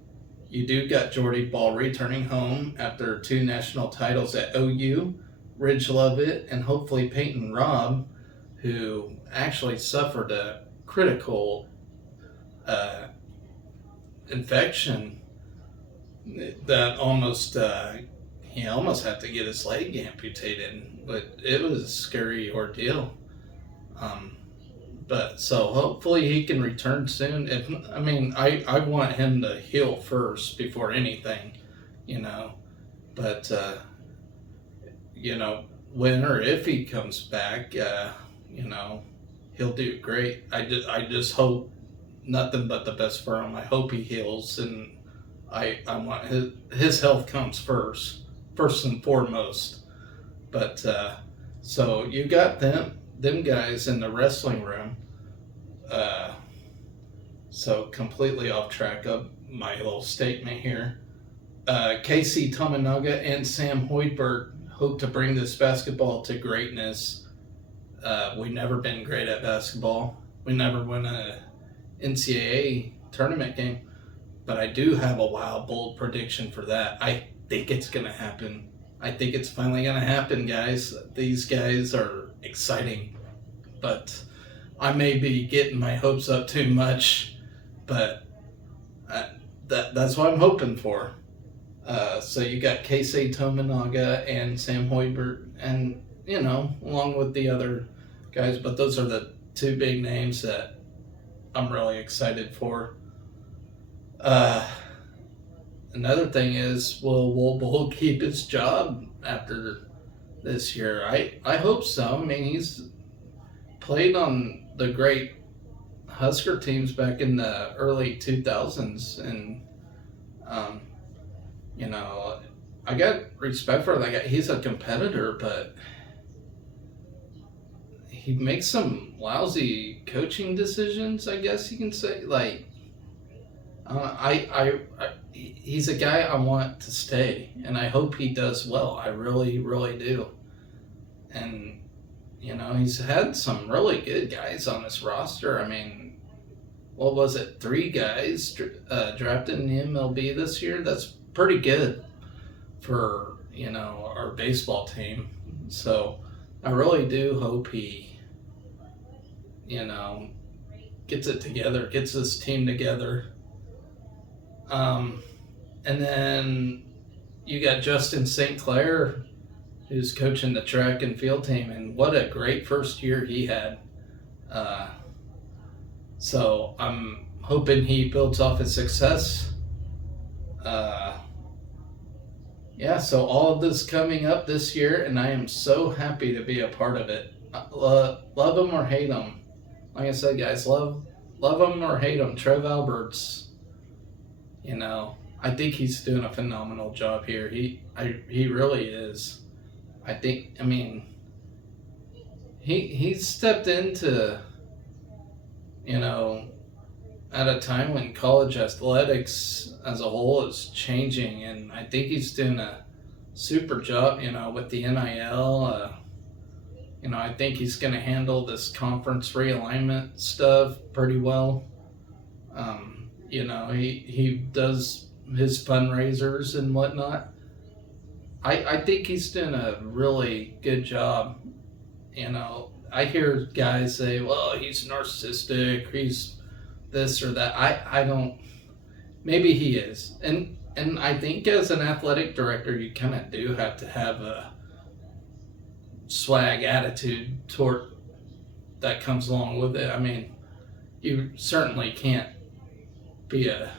You do got Jordy Ball returning home after 2 national titles at OU, Ridge Lovett, and hopefully Peyton Robb, who actually suffered a critical infection that he almost had to get his leg amputated, but it was a scary ordeal. But so hopefully he can return soon. I want him to heal first before anything, But when or if he comes back, he'll do great. I just hope nothing but the best for him. I hope he heals, and I want his health comes first and foremost. But so you got them guys in the wrestling room. So completely off track of my little statement here. Casey Tominaga and Sam Hoiberg hope to bring this basketball to greatness. We've never been great at basketball. We never won a NCAA tournament game. But I do have a wild, bold prediction for that. I think it's going to happen. I think it's finally going to happen, guys. These guys are exciting. But I may be getting my hopes up too much. But that's what I'm hoping for. So you got Casey Tominaga and Sam Hoiberg, and, along with the other guys. But those are the two big names that I'm really excited for. Another thing is, will Will Bull keep his job after this year? I hope so. I mean, he's played on the great Husker teams back in the early 2000s, and I got respect for that guy. He's a competitor, but he makes some lousy coaching decisions, I guess you can say. Like, he's a guy I want to stay, and I hope he does well. I really, really do. And, he's had some really good guys on this roster. I mean, what was it, 3 guys drafted in the MLB this year? That's pretty good for, our baseball team. So I really do hope he, gets it together, gets this team together. And then you got Justin St. Clair, who's coaching the track and field team, and what a great first year he had. So I'm hoping he builds off his success. So all of this coming up this year, and I am so happy to be a part of it. Love him or hate him. Like I said, guys, love him or hate him. Trev Alberts, I think he's doing a phenomenal job here. He really is. He stepped into, at a time when college athletics as a whole is changing, and I think he's doing a super job, with the NIL. I think he's going to handle this conference realignment stuff pretty well. He does his fundraisers and whatnot. I think he's doing a really good job. I hear guys say, well, he's narcissistic, he's this or that. I don't, maybe he is. And I think as an athletic director, you kind of do have to have a swag attitude toward that comes along with it. I mean, you certainly can't be a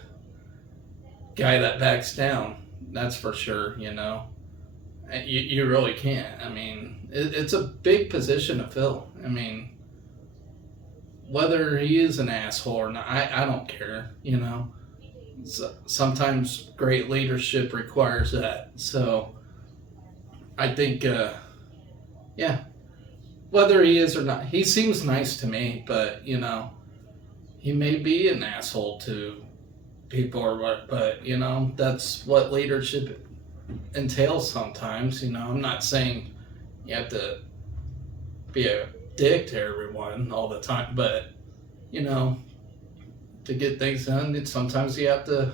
guy that backs down. That's for sure, You really can't. I mean, it's a big position to fill. I mean, whether he is an asshole or not, I don't care, So, sometimes great leadership requires that. So, I think, whether he is or not, he seems nice to me, but, he may be an asshole to people or what, but, that's what leadership entails sometimes. I'm not saying you have to be a dick to everyone all the time, but to get things done, sometimes you have to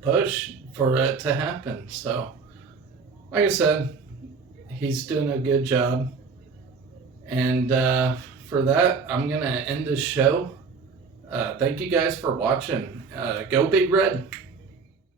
push for it to happen. So like I said, he's doing a good job, and for that I'm gonna end this show. Thank you guys for watching. Go Big Red.